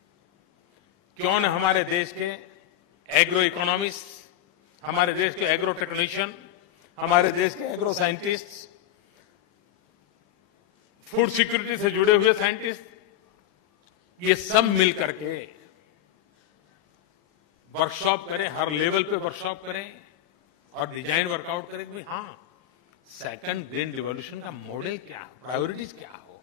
क्यों न हमारे देश के एग्रो इकोनॉमिस्ट, हमारे देश के एग्रो टेक्नीशियन, हमारे देश के एग्रो साइंटिस्ट, फूड सिक्योरिटी से जुड़े हुए साइंटिस्ट, ये सब मिलकर के वर्कशॉप करें, हर लेवल पे वर्कशॉप करें और डिजाइन वर्कआउट करें कि हाँ, सेकंड ग्रीन रिवॉल्यूशन का मॉडल क्या हो, प्रायोरिटीज क्या हो,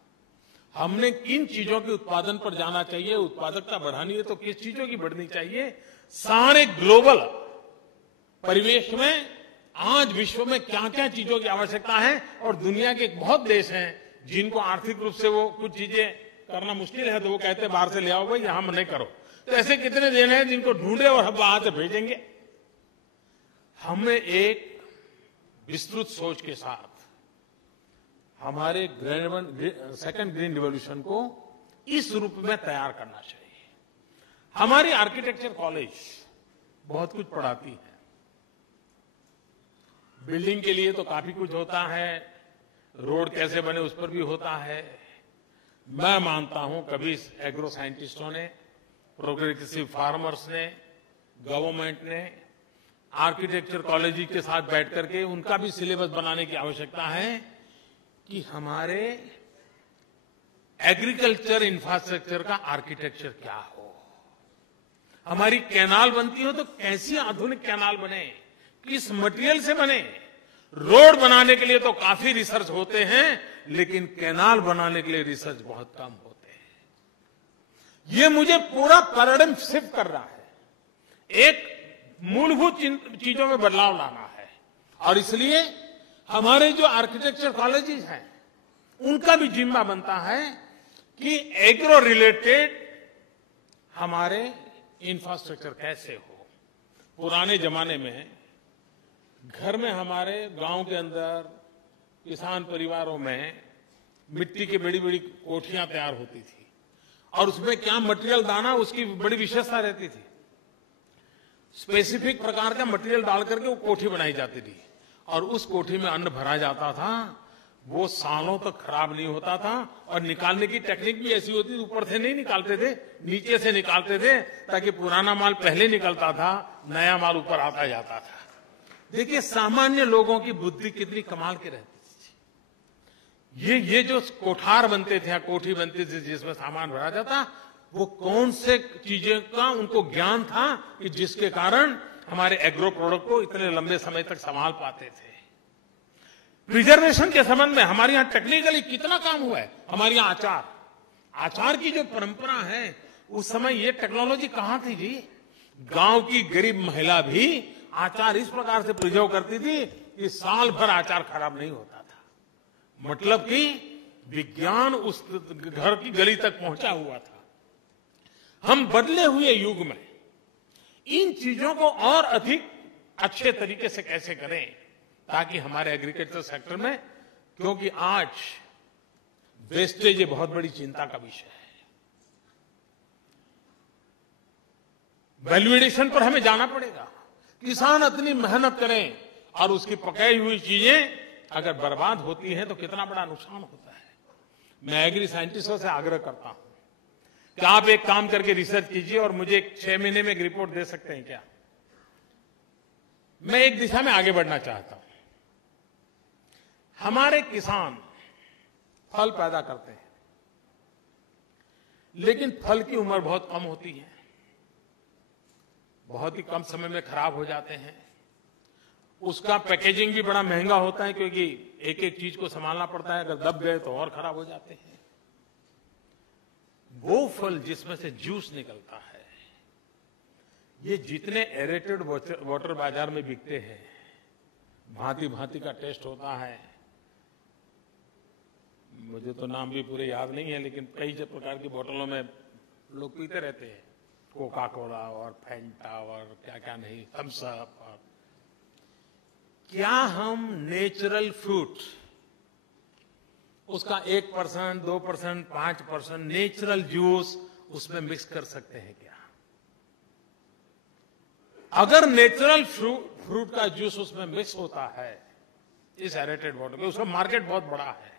हमने किन चीजों के उत्पादन पर जाना चाहिए, उत्पादकता बढ़ानी है तो किस चीजों की बढ़नी चाहिए। सारे ग्लोबल परिवेश में आज विश्व में क्या क्या चीजों की आवश्यकता है, और दुनिया के बहुत देश हैं जिनको आर्थिक रूप से वो कुछ चीजें करना मुश्किल है तो वो कहते हैं बाहर से ले आओ भाई, यहां नहीं करो। तो ऐसे कितने देश हैं जिनको ढूंढे और हम बाहर से भेजेंगे। हमें एक विस्तृत सोच के साथ हमारे सेकंड ग्रीन रिवॉल्यूशन को इस रूप में तैयार करना चाहिए। हमारी आर्किटेक्चर कॉलेज बहुत कुछ पढ़ाती है। बिल्डिंग के लिए तो काफी कुछ होता है, रोड कैसे बने उस पर भी होता है। मैं मानता हूं कभी एग्रो साइंटिस्टों ने, प्रोग्रेसिव फार्मर्स ने, गवर्नमेंट ने आर्किटेक्चर कॉलेज के साथ बैठ करके उनका भी सिलेबस बनाने की आवश्यकता है कि हमारे एग्रीकल्चर इंफ्रास्ट्रक्चर का आर्किटेक्चर क्या हो। हमारी कैनाल बनती हो तो कैसी आधुनिक कैनाल बने, किस मटेरियल से बने। रोड बनाने के लिए तो काफी रिसर्च होते हैं, लेकिन कैनाल बनाने के लिए रिसर्च बहुत कम होते हैं। ये मुझे पूरा पैराडाइम शिफ्ट कर रहा है, एक मूलभूत चीजों में बदलाव लाना है। और इसलिए हमारे जो आर्किटेक्चर कॉलेजेस हैं उनका भी जिम्मा बनता है कि एग्रो रिलेटेड हमारे इंफ्रास्ट्रक्चर कैसे हो। पुराने जमाने में घर में, हमारे गांव के अंदर किसान परिवारों में मिट्टी की बड़ी बड़ी कोठियां तैयार होती थी और उसमें क्या मटेरियल डालना उसकी बड़ी विशेषता रहती थी। स्पेसिफिक प्रकार का मटेरियल डाल करके वो कोठी बनाई जाती थी और उस कोठी में अन्न भरा जाता था। वो सालों तक खराब नहीं होता था और निकालने की टेक्निक भी ऐसी होती थी, ऊपर से नहीं निकालते थे, नीचे से निकालते थे ताकि पुराना माल पहले निकलता था, नया माल ऊपर आता जाता था। देखिए सामान्य लोगों की बुद्धि कितनी कमाल की रहती थी। ये जो कोठार बनते थे, कोठी बनती थी जिसमें सामान भरा जाता, वो कौन से चीजें का उनको ज्ञान था कि जिसके कारण हमारे एग्रो प्रोडक्ट को इतने लंबे समय तक संभाल पाते थे। प्रिजर्वेशन के संबंध में हमारे यहाँ टेक्निकली कितना काम हुआ है। हमारे यहाँ आचार की जो परंपरा है, उस समय ये टेक्नोलॉजी कहां थी जी। गांव की गरीब महिला भी आचार इस प्रकार से प्रिजर्व करती थी कि साल भर आचार खराब नहीं होता था। मतलब कि विज्ञान उस घर की गली तक पहुंचा हुआ था। हम बदले हुए युग में इन चीजों को और अधिक अच्छे तरीके से कैसे करें ताकि हमारे एग्रीकल्चर सेक्टर में, क्योंकि आज वेस्टेज ये बहुत बड़ी चिंता का विषय है। वैल्यू एडिशन पर हमें जाना पड़ेगा। किसान इतनी मेहनत करें और उसकी पकाई हुई चीजें अगर बर्बाद होती हैं तो कितना बड़ा नुकसान होता है। मैं एग्री साइंटिस्टों से आग्रह करता हूं कि आप एक काम करके रिसर्च कीजिए और मुझे 6 महीने में एक रिपोर्ट दे सकते हैं क्या। मैं एक दिशा में आगे बढ़ना चाहता हूं। हमारे किसान फल पैदा करते हैं, लेकिन फल की उम्र बहुत कम होती है, बहुत ही कम समय में खराब हो जाते हैं। उसका पैकेजिंग भी बड़ा महंगा होता है क्योंकि एक एक चीज को संभालना पड़ता है, अगर दब गए तो और खराब हो जाते हैं। वो फल जिसमें से जूस निकलता है, ये जितने एरेटेड वाटर बाजार में बिकते हैं, भांति भांति का टेस्ट होता है। मुझे तो नाम भी पूरे याद नहीं है, लेकिन कई प्रकार की बोतलों में लोग पीते रहते हैं, कोका कोला और फैंटा और क्या क्या नहीं, थम्स अप। और क्या हम नेचुरल फ्रूट उसका 1%, 2%, 5% नेचुरल जूस उसमें मिक्स कर सकते हैं क्या? अगर नेचुरल फ्रूट का जूस उसमें मिक्स होता है इस एरेटेड वाटर में, उसका मार्केट बहुत बड़ा है।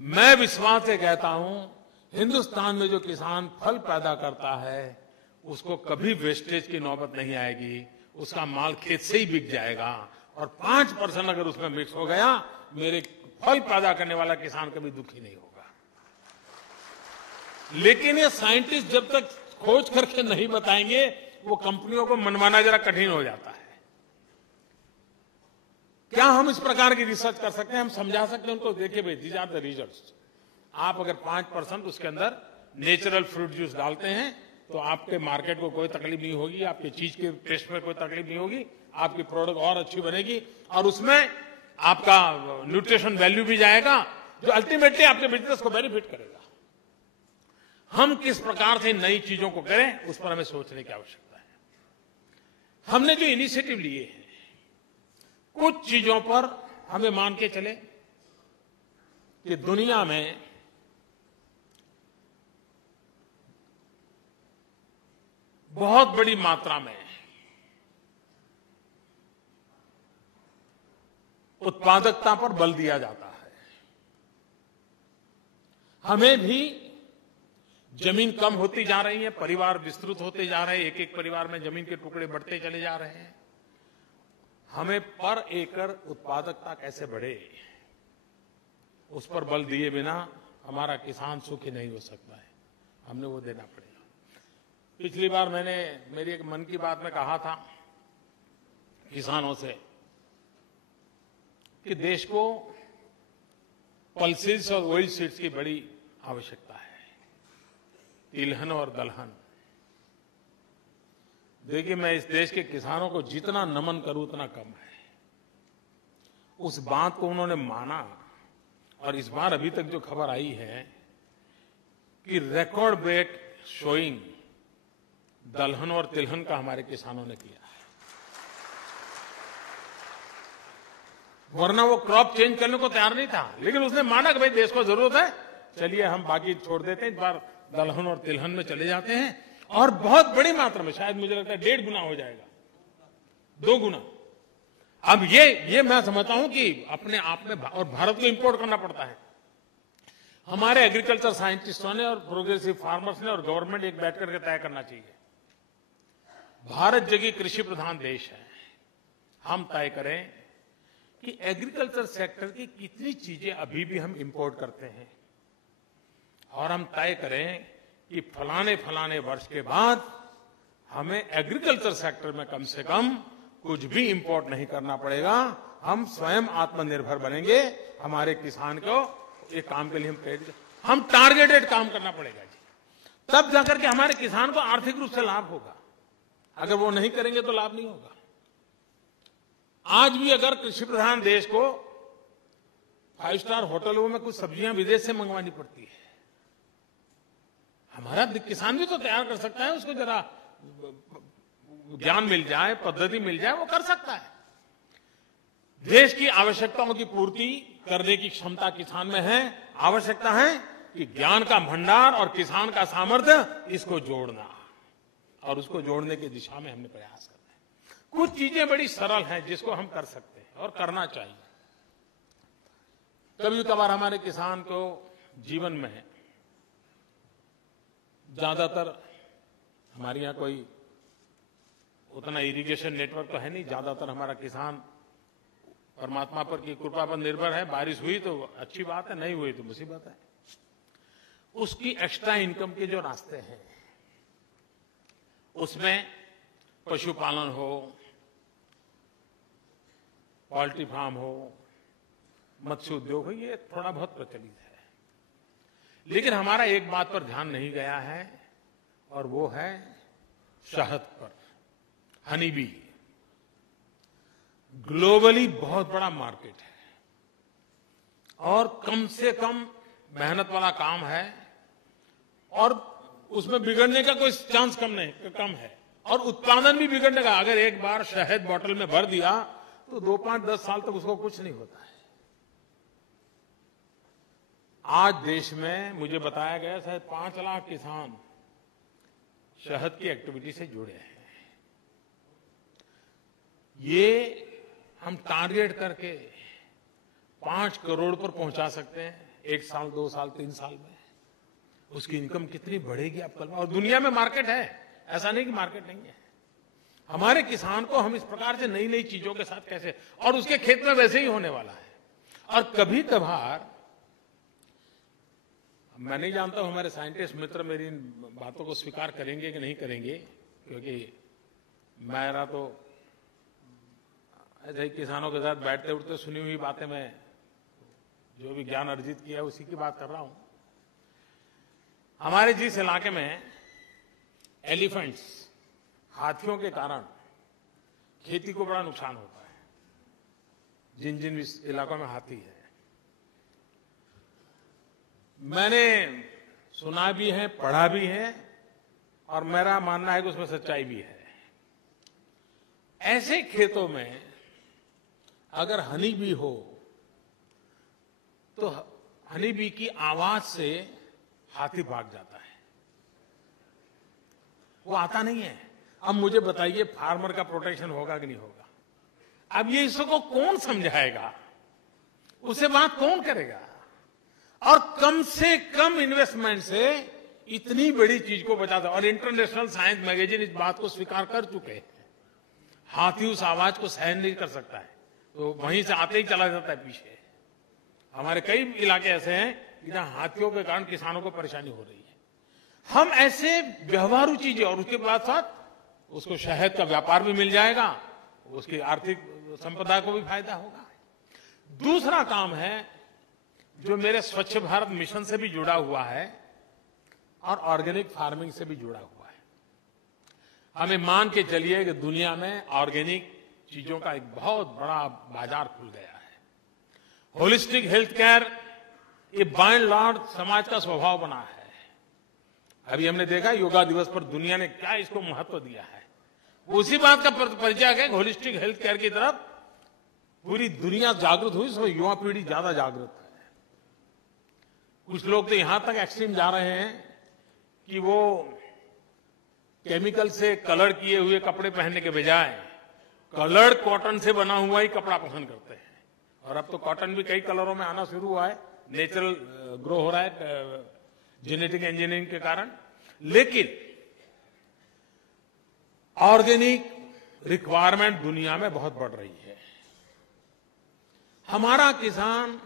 मैं विश्वास से कहता हूं, हिंदुस्तान में जो किसान फल पैदा करता है उसको कभी वेस्टेज की नौबत नहीं आएगी, उसका माल खेत से ही बिक जाएगा। और 5% अगर उसमें मिक्स हो गया, मेरे फल पैदा करने वाला किसान कभी दुखी नहीं होगा। लेकिन ये साइंटिस्ट जब तक खोज करके नहीं बताएंगे, वो कंपनियों को मनवाना जरा कठिन हो जाता है। क्या हम इस प्रकार की रिसर्च कर सकते हैं? हम समझा सकते हैं उनको, देखिए भाई, दीज आर द रिजल्ट्स। आप अगर 5% उसके अंदर नेचुरल फ्रूट जूस डालते हैं तो आपके मार्केट को कोई तकलीफ नहीं होगी, आपकी चीज के टेस्ट में कोई तकलीफ नहीं होगी, आपकी प्रोडक्ट और अच्छी बनेगी और उसमें आपका न्यूट्रिशन वैल्यू भी जाएगा, जो अल्टीमेटली आपके बिजनेस को बेनिफिट करेगा। हम किस प्रकार से नई चीजों को करें, उस पर हमें सोचने की आवश्यकता है। हमने जो इनिशिएटिव लिए हैं, कुछ चीजों पर हमें मान के चले कि दुनिया में बहुत बड़ी मात्रा में उत्पादकता पर बल दिया जाता है। हमें भी जमीन कम होती जा रही है, परिवार विस्तृत होते जा रहे हैं, एक एक परिवार में जमीन के टुकड़े बढ़ते चले जा रहे हैं। हमें पर एकड़ उत्पादकता कैसे बढ़े, उस पर बल दिए बिना हमारा किसान सुखी नहीं हो सकता है, हमने वो देना पड़ेगा। पिछली बार मैंने मेरी एक मन की बात में कहा था किसानों से कि देश को पल्सेस और ऑयल सीड्स की बड़ी आवश्यकता है, तिलहन और दलहन। देखिए, मैं इस देश के किसानों को जितना नमन करूं उतना कम है। उस बात को उन्होंने माना और इस बार अभी तक जो खबर आई है कि रिकॉर्ड ब्रेक शोइंग दलहन और तिलहन का हमारे किसानों ने किया है। वरना वो क्रॉप चेंज करने को तैयार नहीं था, लेकिन उसने माना कि भाई देश को जरूरत है, चलिए हम बाकी छोड़ देते हैं, इस बार दलहन और तिलहन में चले जाते हैं। और बहुत बड़ी मात्रा में, शायद मुझे लगता है 1.5 गुना हो जाएगा, 2 गुना। अब ये मैं समझता हूं कि अपने आप में, और भारत को इंपोर्ट करना पड़ता है। हमारे एग्रीकल्चर साइंटिस्टों ने और प्रोग्रेसिव फार्मर्स ने और गवर्नमेंट एक बैठ करके तय करना चाहिए। भारत जगह कृषि प्रधान देश है, हम तय करें कि एग्रीकल्चर सेक्टर की कितनी चीजें अभी भी हम इंपोर्ट करते हैं, और हम तय करें कि फलाने वर्ष के बाद हमें एग्रीकल्चर सेक्टर में कम से कम कुछ भी इंपोर्ट नहीं करना पड़ेगा, हम स्वयं आत्मनिर्भर बनेंगे। हमारे किसान को एक काम के लिए हम टारगेटेड काम करना पड़ेगा जी, तब जाकर के हमारे किसान को आर्थिक रूप से लाभ होगा। अगर वो नहीं करेंगे तो लाभ नहीं होगा। आज भी अगर कृषि प्रधान देश को 5 स्टार होटलों में कुछ सब्जियां विदेश से मंगवानी पड़ती है, हमारा किसान भी तो तैयार कर सकता है, उसको जरा ज्ञान मिल जाए, पद्धति मिल जाए, वो कर सकता है। देश की आवश्यकताओं की पूर्ति करने की क्षमता किसान में है। आवश्यकता है कि ज्ञान का भंडार और किसान का सामर्थ्य, इसको जोड़ना, और उसको जोड़ने की दिशा में हमने प्रयास करना है। कुछ चीजें बड़ी सरल हैं जिसको हम कर सकते हैं और करना चाहिए। कभी कभार हमारे किसान को जीवन में, ज्यादातर हमारे यहाँ कोई उतना इरिगेशन नेटवर्क तो है नहीं, ज्यादातर हमारा किसान परमात्मा पर की कृपा पर निर्भर है। बारिश हुई तो अच्छी बात है, नहीं हुई तो मुसीबत है। उसकी एक्स्ट्रा इनकम के जो रास्ते हैं, उसमें पशुपालन हो, पोल्ट्री फार्म हो, मत्स्य उद्योग हो, ये थोड़ा बहुत प्रचलित है। लेकिन हमारा एक बात पर ध्यान नहीं गया है, और वो है शहद पर, हनी बी। ग्लोबली बहुत बड़ा मार्केट है और कम से कम मेहनत वाला काम है, और उसमें बिगड़ने का कोई चांस कम है, और उत्पादन भी बिगड़ने का। अगर एक बार शहद बोतल में भर दिया तो 2, 5, 10 साल तक उसको कुछ नहीं होता है। आज देश में मुझे बताया गया शायद 5 लाख किसान शहद की एक्टिविटी से जुड़े हैं। ये हम टारगेट करके 5 करोड़ पर पहुंचा सकते हैं 1 साल, 2 साल, 3 साल में। उसकी इनकम कितनी बढ़ेगी आप कल्पना। और दुनिया में मार्केट है, ऐसा नहीं कि मार्केट नहीं है। हमारे किसान को हम इस प्रकार से नई नई चीजों के साथ कैसे, और उसके खेत में वैसे ही होने वाला है। और कभी कभार, मैं नहीं जानता हूं हमारे साइंटिस्ट मित्र मेरी इन बातों को स्वीकार करेंगे कि नहीं करेंगे, क्योंकि मेरा तो ऐसे ही किसानों के साथ बैठते उठते सुनी हुई बातें, मैं जो भी ज्ञान अर्जित किया है उसी की बात कर रहा हूं। हमारे जिस इलाके में एलिफेंट्स, हाथियों के कारण खेती को बड़ा नुकसान होता है, जिन जिन इलाकों में हाथी है, मैंने सुना भी है, पढ़ा भी है, और मेरा मानना है कि उसमें सच्चाई भी है। ऐसे खेतों में अगर हनी बी हो तो हनी बी की आवाज से हाथी भाग जाता है, वो आता नहीं है। अब मुझे बताइए फार्मर का प्रोटेक्शन होगा कि नहीं होगा? अब ये इसको कौन समझाएगा, उसे बात कौन करेगा? और कम से कम इन्वेस्टमेंट से इतनी बड़ी चीज को बचाता। और इंटरनेशनल साइंस मैगजीन इस बात को स्वीकार कर चुके हैं, हाथी उस आवाज को सहन नहीं कर सकता है, तो वहीं से आते ही चला जाता है पीछे। हमारे कई इलाके ऐसे हैं जहां हाथियों के कारण किसानों को परेशानी हो रही है। हम ऐसे व्यवहारू चीजें, और उसके बाद साथ उसको शहद का व्यापार भी मिल जाएगा, उसकी आर्थिक संपदा को भी फायदा होगा। दूसरा काम है जो मेरे स्वच्छ भारत मिशन से भी जुड़ा हुआ है और ऑर्गेनिक फार्मिंग से भी जुड़ा हुआ है। हमें मान के चलिए कि दुनिया में ऑर्गेनिक चीजों का एक बहुत बड़ा बाजार खुल गया है। होलिस्टिक हेल्थ केयर ये बाय एंड लार्ज समाज का स्वभाव बना है। अभी हमने देखा योगा दिवस पर दुनिया ने क्या इसको महत्व दिया है। उसी बात का परिचय है कि होलिस्टिक हेल्थ केयर की तरफ पूरी दुनिया जागरूक हुई, सो युवा पीढ़ी ज्यादा जागरूक है। कुछ लोग तो यहां तक एक्सट्रीम जा रहे हैं कि वो केमिकल से कलर किए हुए कपड़े पहनने के बजाय कलर्ड कॉटन से बना हुआ ही कपड़ा पसंद करते हैं। और अब तो कॉटन भी कई कलरों में आना शुरू हुआ है, नेचुरल ग्रो हो रहा है जेनेटिक इंजीनियरिंग के कारण। लेकिन ऑर्गेनिक रिक्वायरमेंट दुनिया में बहुत बढ़ रही है। हमारा किसान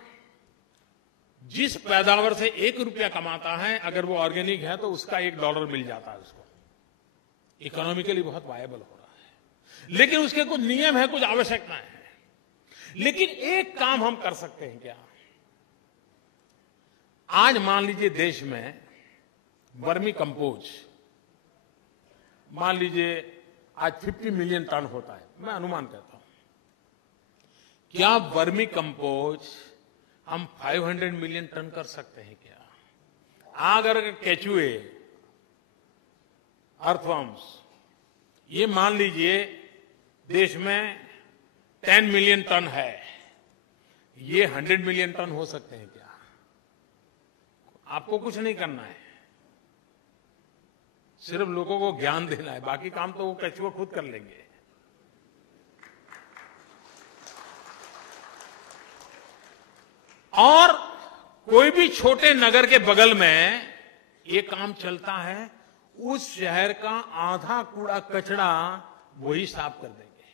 जिस पैदावार से 1 रुपया कमाता है, अगर वो ऑर्गेनिक है तो उसका $1 मिल जाता है उसको। इकोनॉमिकली बहुत वायबल हो रहा है। लेकिन उसके कुछ नियम है, कुछ आवश्यकताएं हैं। लेकिन एक काम हम कर सकते हैं क्या? आज मान लीजिए देश में वर्मी कंपोज, मान लीजिए आज 50 मिलियन टन होता है, मैं अनुमान कहता हूं। क्या वर्मी कंपोज हम 500 मिलियन टन कर सकते हैं क्या? अगर केचुए, अर्थवर्म्स, ये मान लीजिए देश में 10 मिलियन टन है, ये 100 मिलियन टन हो सकते हैं क्या? आपको कुछ नहीं करना है, सिर्फ लोगों को ज्ञान देना है, बाकी काम तो वो केचुए खुद कर लेंगे। और कोई भी छोटे नगर के बगल में ये काम चलता है, उस शहर का आधा कूड़ा कचरा वही साफ कर देंगे।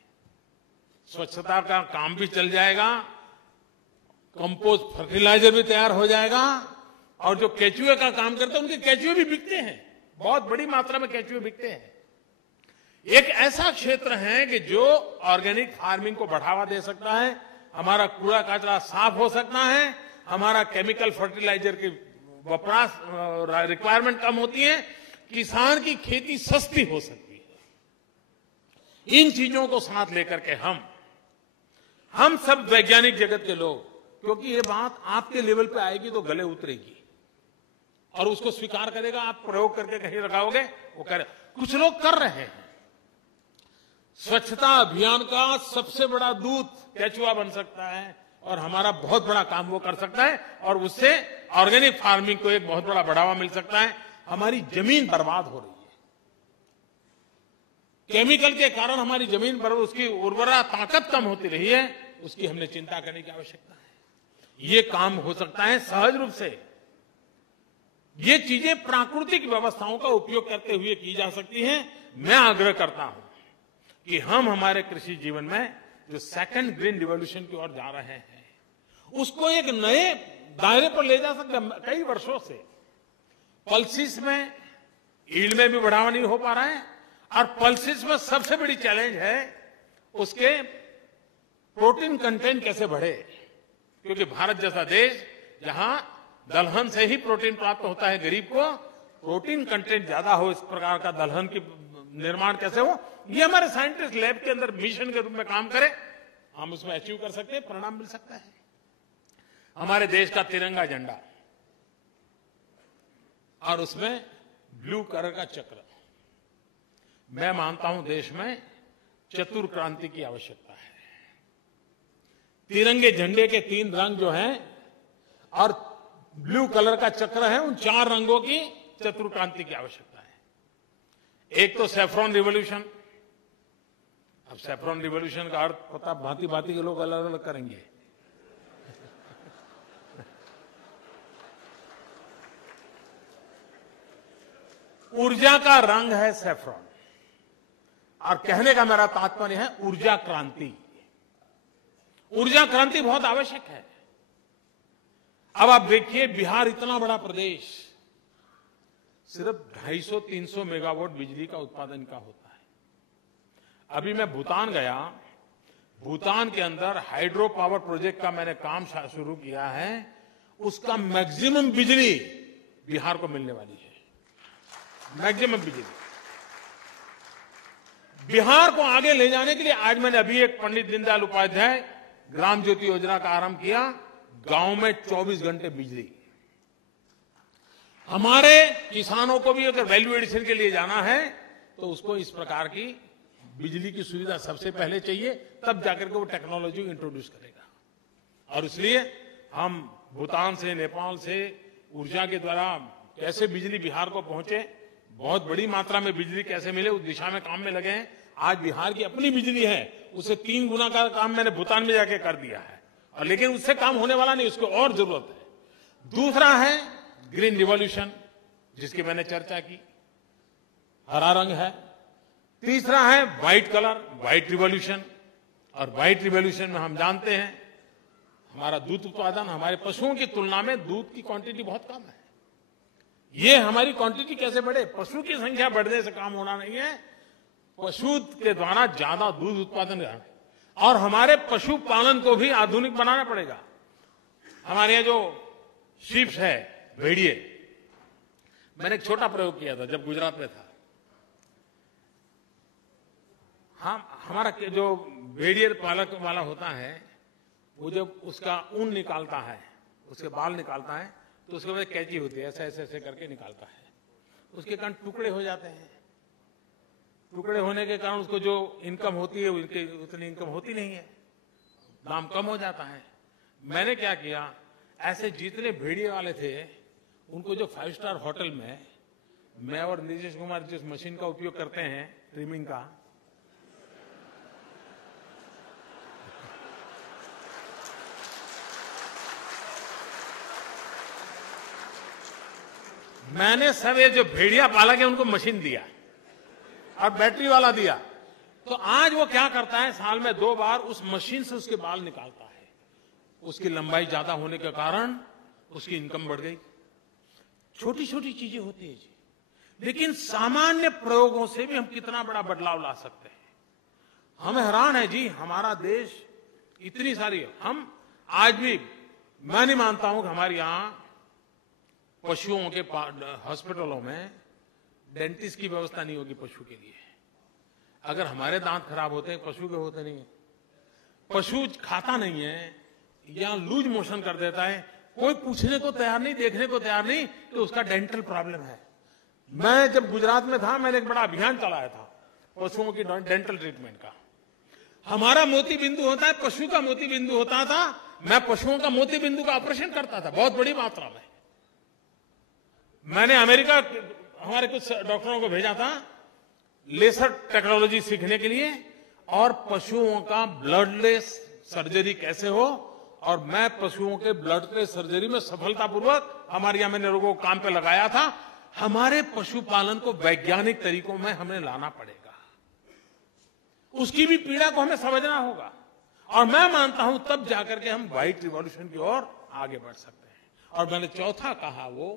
स्वच्छता का काम भी चल जाएगा, कंपोस्ट फर्टिलाइजर भी तैयार हो जाएगा, और जो केचुए का काम करते हैं उनके केचुए भी बिकते हैं, बहुत बड़ी मात्रा में केचुए बिकते हैं। एक ऐसा क्षेत्र है कि जो ऑर्गेनिक फार्मिंग को बढ़ावा दे सकता है, हमारा कूड़ा कचरा साफ हो सकता है, हमारा केमिकल फर्टिलाइजर की वपराश रिक्वायरमेंट कम होती है, किसान की खेती सस्ती हो सकती है। इन चीजों को साथ लेकर के हम सब वैज्ञानिक जगत के लोग, क्योंकि ये बात आपके लेवल पे आएगी तो गले उतरेगी और उसको स्वीकार करेगा। आप प्रयोग करके कहीं लगाओगे, वो करे। कुछ लोग कर रहे हैं। स्वच्छता अभियान का सबसे बड़ा दूत केचुआ बन सकता है और हमारा बहुत बड़ा काम वो कर सकता है, और उससे ऑर्गेनिक फार्मिंग को एक बहुत बड़ा बढ़ावा मिल सकता है। हमारी जमीन बर्बाद हो रही है, केमिकल के कारण हमारी जमीन पर उसकी उर्वरा ताकत कम होती रही है, उसकी हमने चिंता करने की आवश्यकता है। ये काम हो सकता है सहज रूप से। ये चीजें प्राकृतिक व्यवस्थाओं का उपयोग करते हुए की जा सकती हैं। मैं आग्रह करता हूं कि हम हमारे कृषि जीवन में जो सेकंड ग्रीन रिवॉल्यूशन की ओर जा रहे हैं, उसको एक नए दायरे पर ले जा सकते हैं। कई वर्षों से पल्सिस में यील्ड में भी बढ़ावा नहीं हो पा रहा है, और पल्सिस में सबसे बड़ी चैलेंज है उसके प्रोटीन कंटेंट कैसे बढ़े, क्योंकि भारत जैसा देश जहां दलहन से ही प्रोटीन प्राप्त होता है गरीब को, प्रोटीन कंटेंट ज्यादा हो इस प्रकार का दलहन की निर्माण कैसे हो, ये हमारे साइंटिस्ट लैब के अंदर मिशन के रूप में काम करें, हम उसमें अचीव कर सकते हैं, परिणाम मिल सकता है। हमारे देश का तिरंगा झंडा और उसमें ब्लू कलर का चक्र, मैं मानता हूं देश में चतुर क्रांति की आवश्यकता है। तिरंगे झंडे के 3 रंग जो हैं और ब्लू कलर का चक्र है, उन 4 रंगों की चतुर क्रांति की आवश्यकता है। एक तो सैफ्रॉन रिवॉल्यूशन। अब सैफ्रॉन रिवॉल्यूशन का अर्थ पता भांति भांति के लोग अलग अलग करेंगे। ऊर्जा का रंग है सैफ्रॉन, और कहने का मेरा तात्पर्य है ऊर्जा क्रांति। ऊर्जा क्रांति बहुत आवश्यक है। अब आप देखिए, बिहार इतना बड़ा प्रदेश, सिर्फ 250-300 मेगावाट बिजली का उत्पादन का होता है। अभी मैं भूटान गया, भूटान के अंदर हाइड्रो पावर प्रोजेक्ट का मैंने काम शुरू किया है, उसका मैक्सिमम बिजली बिहार को मिलने वाली है। मैक्सिमम बिजली बिहार को आगे ले जाने के लिए आज मैंने अभी एक पंडित दीनदयाल उपाध्याय ग्राम ज्योति योजना का आरंभ किया। गांव में 24 घंटे बिजली। हमारे किसानों को भी अगर वैल्यू एडिशन के लिए जाना है तो उसको इस प्रकार की बिजली की सुविधा सबसे पहले चाहिए, तब जाकर के वो टेक्नोलॉजी इंट्रोड्यूस करेगा। और इसलिए हम भूटान से, नेपाल से ऊर्जा के द्वारा कैसे बिजली बिहार को पहुंचे, बहुत बड़ी मात्रा में बिजली कैसे मिले, उस दिशा में काम में लगे हैं। आज बिहार की अपनी बिजली है, उसे 3 गुना का काम मैंने भूटान में जाके कर दिया है, और लेकिन उससे काम होने वाला नहीं, उसको और जरूरत है। दूसरा है ग्रीन रिवॉल्यूशन, जिसकी मैंने चर्चा की, हरा रंग है। तीसरा है व्हाइट कलर, व्हाइट रिवॉल्यूशन। और व्हाइट रिवॉल्यूशन में हम जानते हैं हमारा दूध उत्पादन हमारे पशुओं की तुलना में दूध की क्वांटिटी बहुत कम है। ये हमारी क्वांटिटी कैसे बढ़े? पशु की संख्या बढ़ने से काम होना नहीं है, पशु के द्वारा ज्यादा दूध उत्पादन, और हमारे पशुपालन को भी आधुनिक बनाना पड़ेगा। हमारे यहाँ जो शीप्स है, भेड़िए, मैंने एक छोटा प्रयोग किया था जब गुजरात में था। हमारा जो भेड़िए पालक वाला होता है, वो जब उसका ऊन निकालता है, उसके बाल निकालता है, तो उसके बाद कैंची होती है, ऐसे ऐसे ऐसे करके निकालता है। उसके कारण टुकड़े हो जाते हैं। टुकड़े होने के कारण उसको जो इनकम होती है उनकी उतनी इनकम होती नहीं है, दाम कम हो जाता है। मैंने क्या किया, ऐसे जितने भेड़िए वाले थे उनको जो 5 स्टार होटल में मैं और नीतीश कुमार जिस मशीन का उपयोग करते हैं ट्रिमिंग का, मैंने सब ये जो भेड़िया पालक है उनको मशीन दिया और बैटरी वाला दिया। तो आज वो क्या करता है, साल में 2 बार उस मशीन से उसके बाल निकालता है। उसकी लंबाई ज्यादा होने के कारण उसकी इनकम बढ़ गई। छोटी छोटी चीजें होती है जी, लेकिन सामान्य प्रयोगों से भी हम कितना बड़ा बदलाव ला सकते हैं। हमें हैरान है जी, हमारा देश इतनी सारी, हम आज भी, मैं नहीं मानता हूं कि हमारे यहां पशुओं के हॉस्पिटलों में डेंटिस्ट की व्यवस्था नहीं होगी पशु के लिए। अगर हमारे दांत खराब होते हैं, पशु के होते नहीं है। पशु खाता नहीं है या लूज मोशन कर देता है, कोई पूछने को तैयार नहीं, देखने को तैयार नहीं कि उसका डेंटल प्रॉब्लम है। मैं जब गुजरात में था, मैंने एक बड़ा अभियान चलाया था पशुओं की डेंटल ट्रीटमेंट का। हमारा मोती बिंदु होता है, पशु का मोती बिंदु होता था। मैं पशुओं का मोती बिंदु का ऑपरेशन करता था बहुत बड़ी मात्रा में। मैंने अमेरिका हमारे कुछ डॉक्टरों को भेजा था लेसर टेक्नोलॉजी सीखने के लिए, और पशुओं का ब्लडलेस सर्जरी कैसे हो, और मैं पशुओं के ब्लडलेस सर्जरी में सफलतापूर्वक हमारे यहां मैंने लोगों को काम पे लगाया था। हमारे पशुपालन को वैज्ञानिक तरीकों में हमें लाना पड़ेगा, उसकी भी पीड़ा को हमें समझना होगा, और मैं मानता हूं तब जाकर के हम व्हाइट रिवॉल्यूशन की ओर आगे बढ़ सकते हैं। और मैंने चौथा कहा वो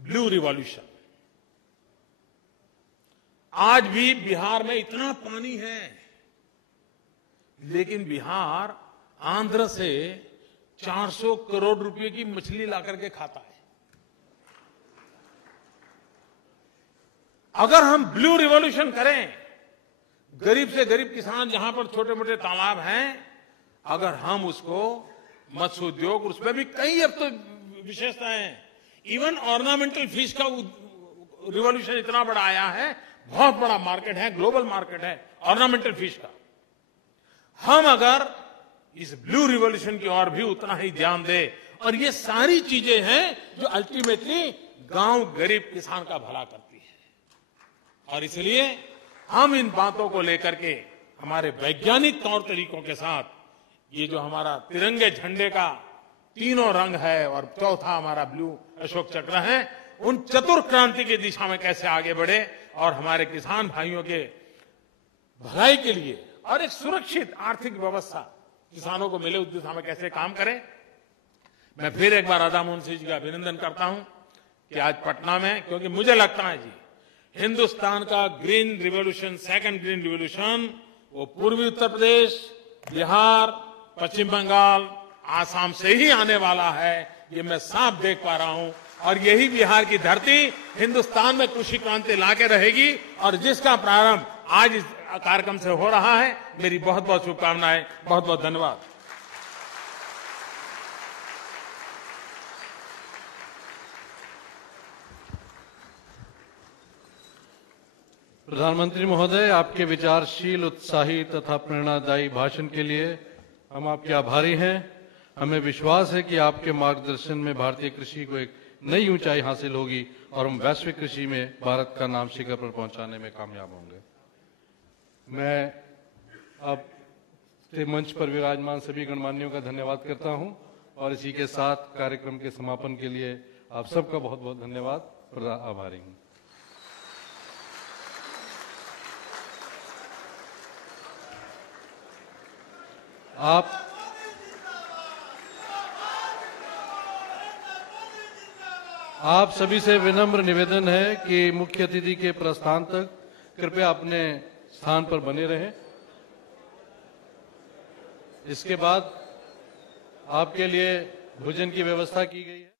ब्लू रिवॉल्यूशन। आज भी बिहार में इतना पानी है, लेकिन बिहार आंध्र से 400 करोड़ रुपए की मछली लाकर के खाता है। अगर हम ब्लू रिवॉल्यूशन करें, गरीब से गरीब किसान जहां पर छोटे मोटे तालाब हैं, अगर हम उसको मत्स्य उद्योग, उसमें भी कई अब तो विशेषताएं हैं, इवन ऑर्नामेंटल फिश का रिवॉल्यूशन इतना बड़ा आया है, बहुत बड़ा मार्केट है, ग्लोबल मार्केट है ऑर्नामेंटल फिश का। हम अगर इस ब्लू रिवॉल्यूशन की ओर भी उतना ही ध्यान दें, और ये सारी चीजें हैं जो अल्टीमेटली गांव गरीब किसान का भला करती है। और इसलिए हम इन बातों को लेकर के हमारे वैज्ञानिक तौर तरीकों के साथ, ये जो हमारा तिरंगे झंडे का तीनों रंग है और चौथा हमारा ब्लू अशोक चक्र है, उन चतुर क्रांति की दिशा में कैसे आगे बढ़े और हमारे किसान भाइयों के भलाई के लिए और एक सुरक्षित आर्थिक व्यवस्था किसानों को मिले, उस दिशा में कैसे काम करें। मैं फिर एक बार राधा मोहन सिंह जी का अभिनंदन करता हूं कि आज पटना में, क्योंकि मुझे लगता है जी हिंदुस्तान का green revolution, second green revolution, वो पूर्वी उत्तर प्रदेश, बिहार, पश्चिम बंगाल, आसाम से ही आने वाला है, ये मैं साफ देख पा रहा हूं। और यही बिहार की धरती हिंदुस्तान में कृषि क्रांति लाके रहेगी, और जिसका प्रारंभ आज इस कार्यक्रम से हो रहा है। मेरी बहुत बहुत शुभकामनाएं, बहुत बहुत धन्यवाद। प्रधानमंत्री महोदय, आपके विचारशील, उत्साही तथा प्रेरणादायी भाषण के लिए हम आपके आभारी हैं। हमें विश्वास है कि आपके मार्गदर्शन में भारतीय कृषि को एक नई ऊंचाई हासिल होगी और हम वैश्विक कृषि में भारत का नाम शिखर पर पहुंचाने में कामयाब होंगे। मैं अब से मंच पर विराजमान सभी गणमान्यों का धन्यवाद करता हूं, और इसी के साथ कार्यक्रम के समापन के लिए आप सबका बहुत बहुत धन्यवाद, आभारी हूं। आप सभी से विनम्र निवेदन है कि मुख्य अतिथि के प्रस्थान तक कृपया अपने स्थान पर बने रहें। इसके बाद आपके लिए भोजन की व्यवस्था की गई है।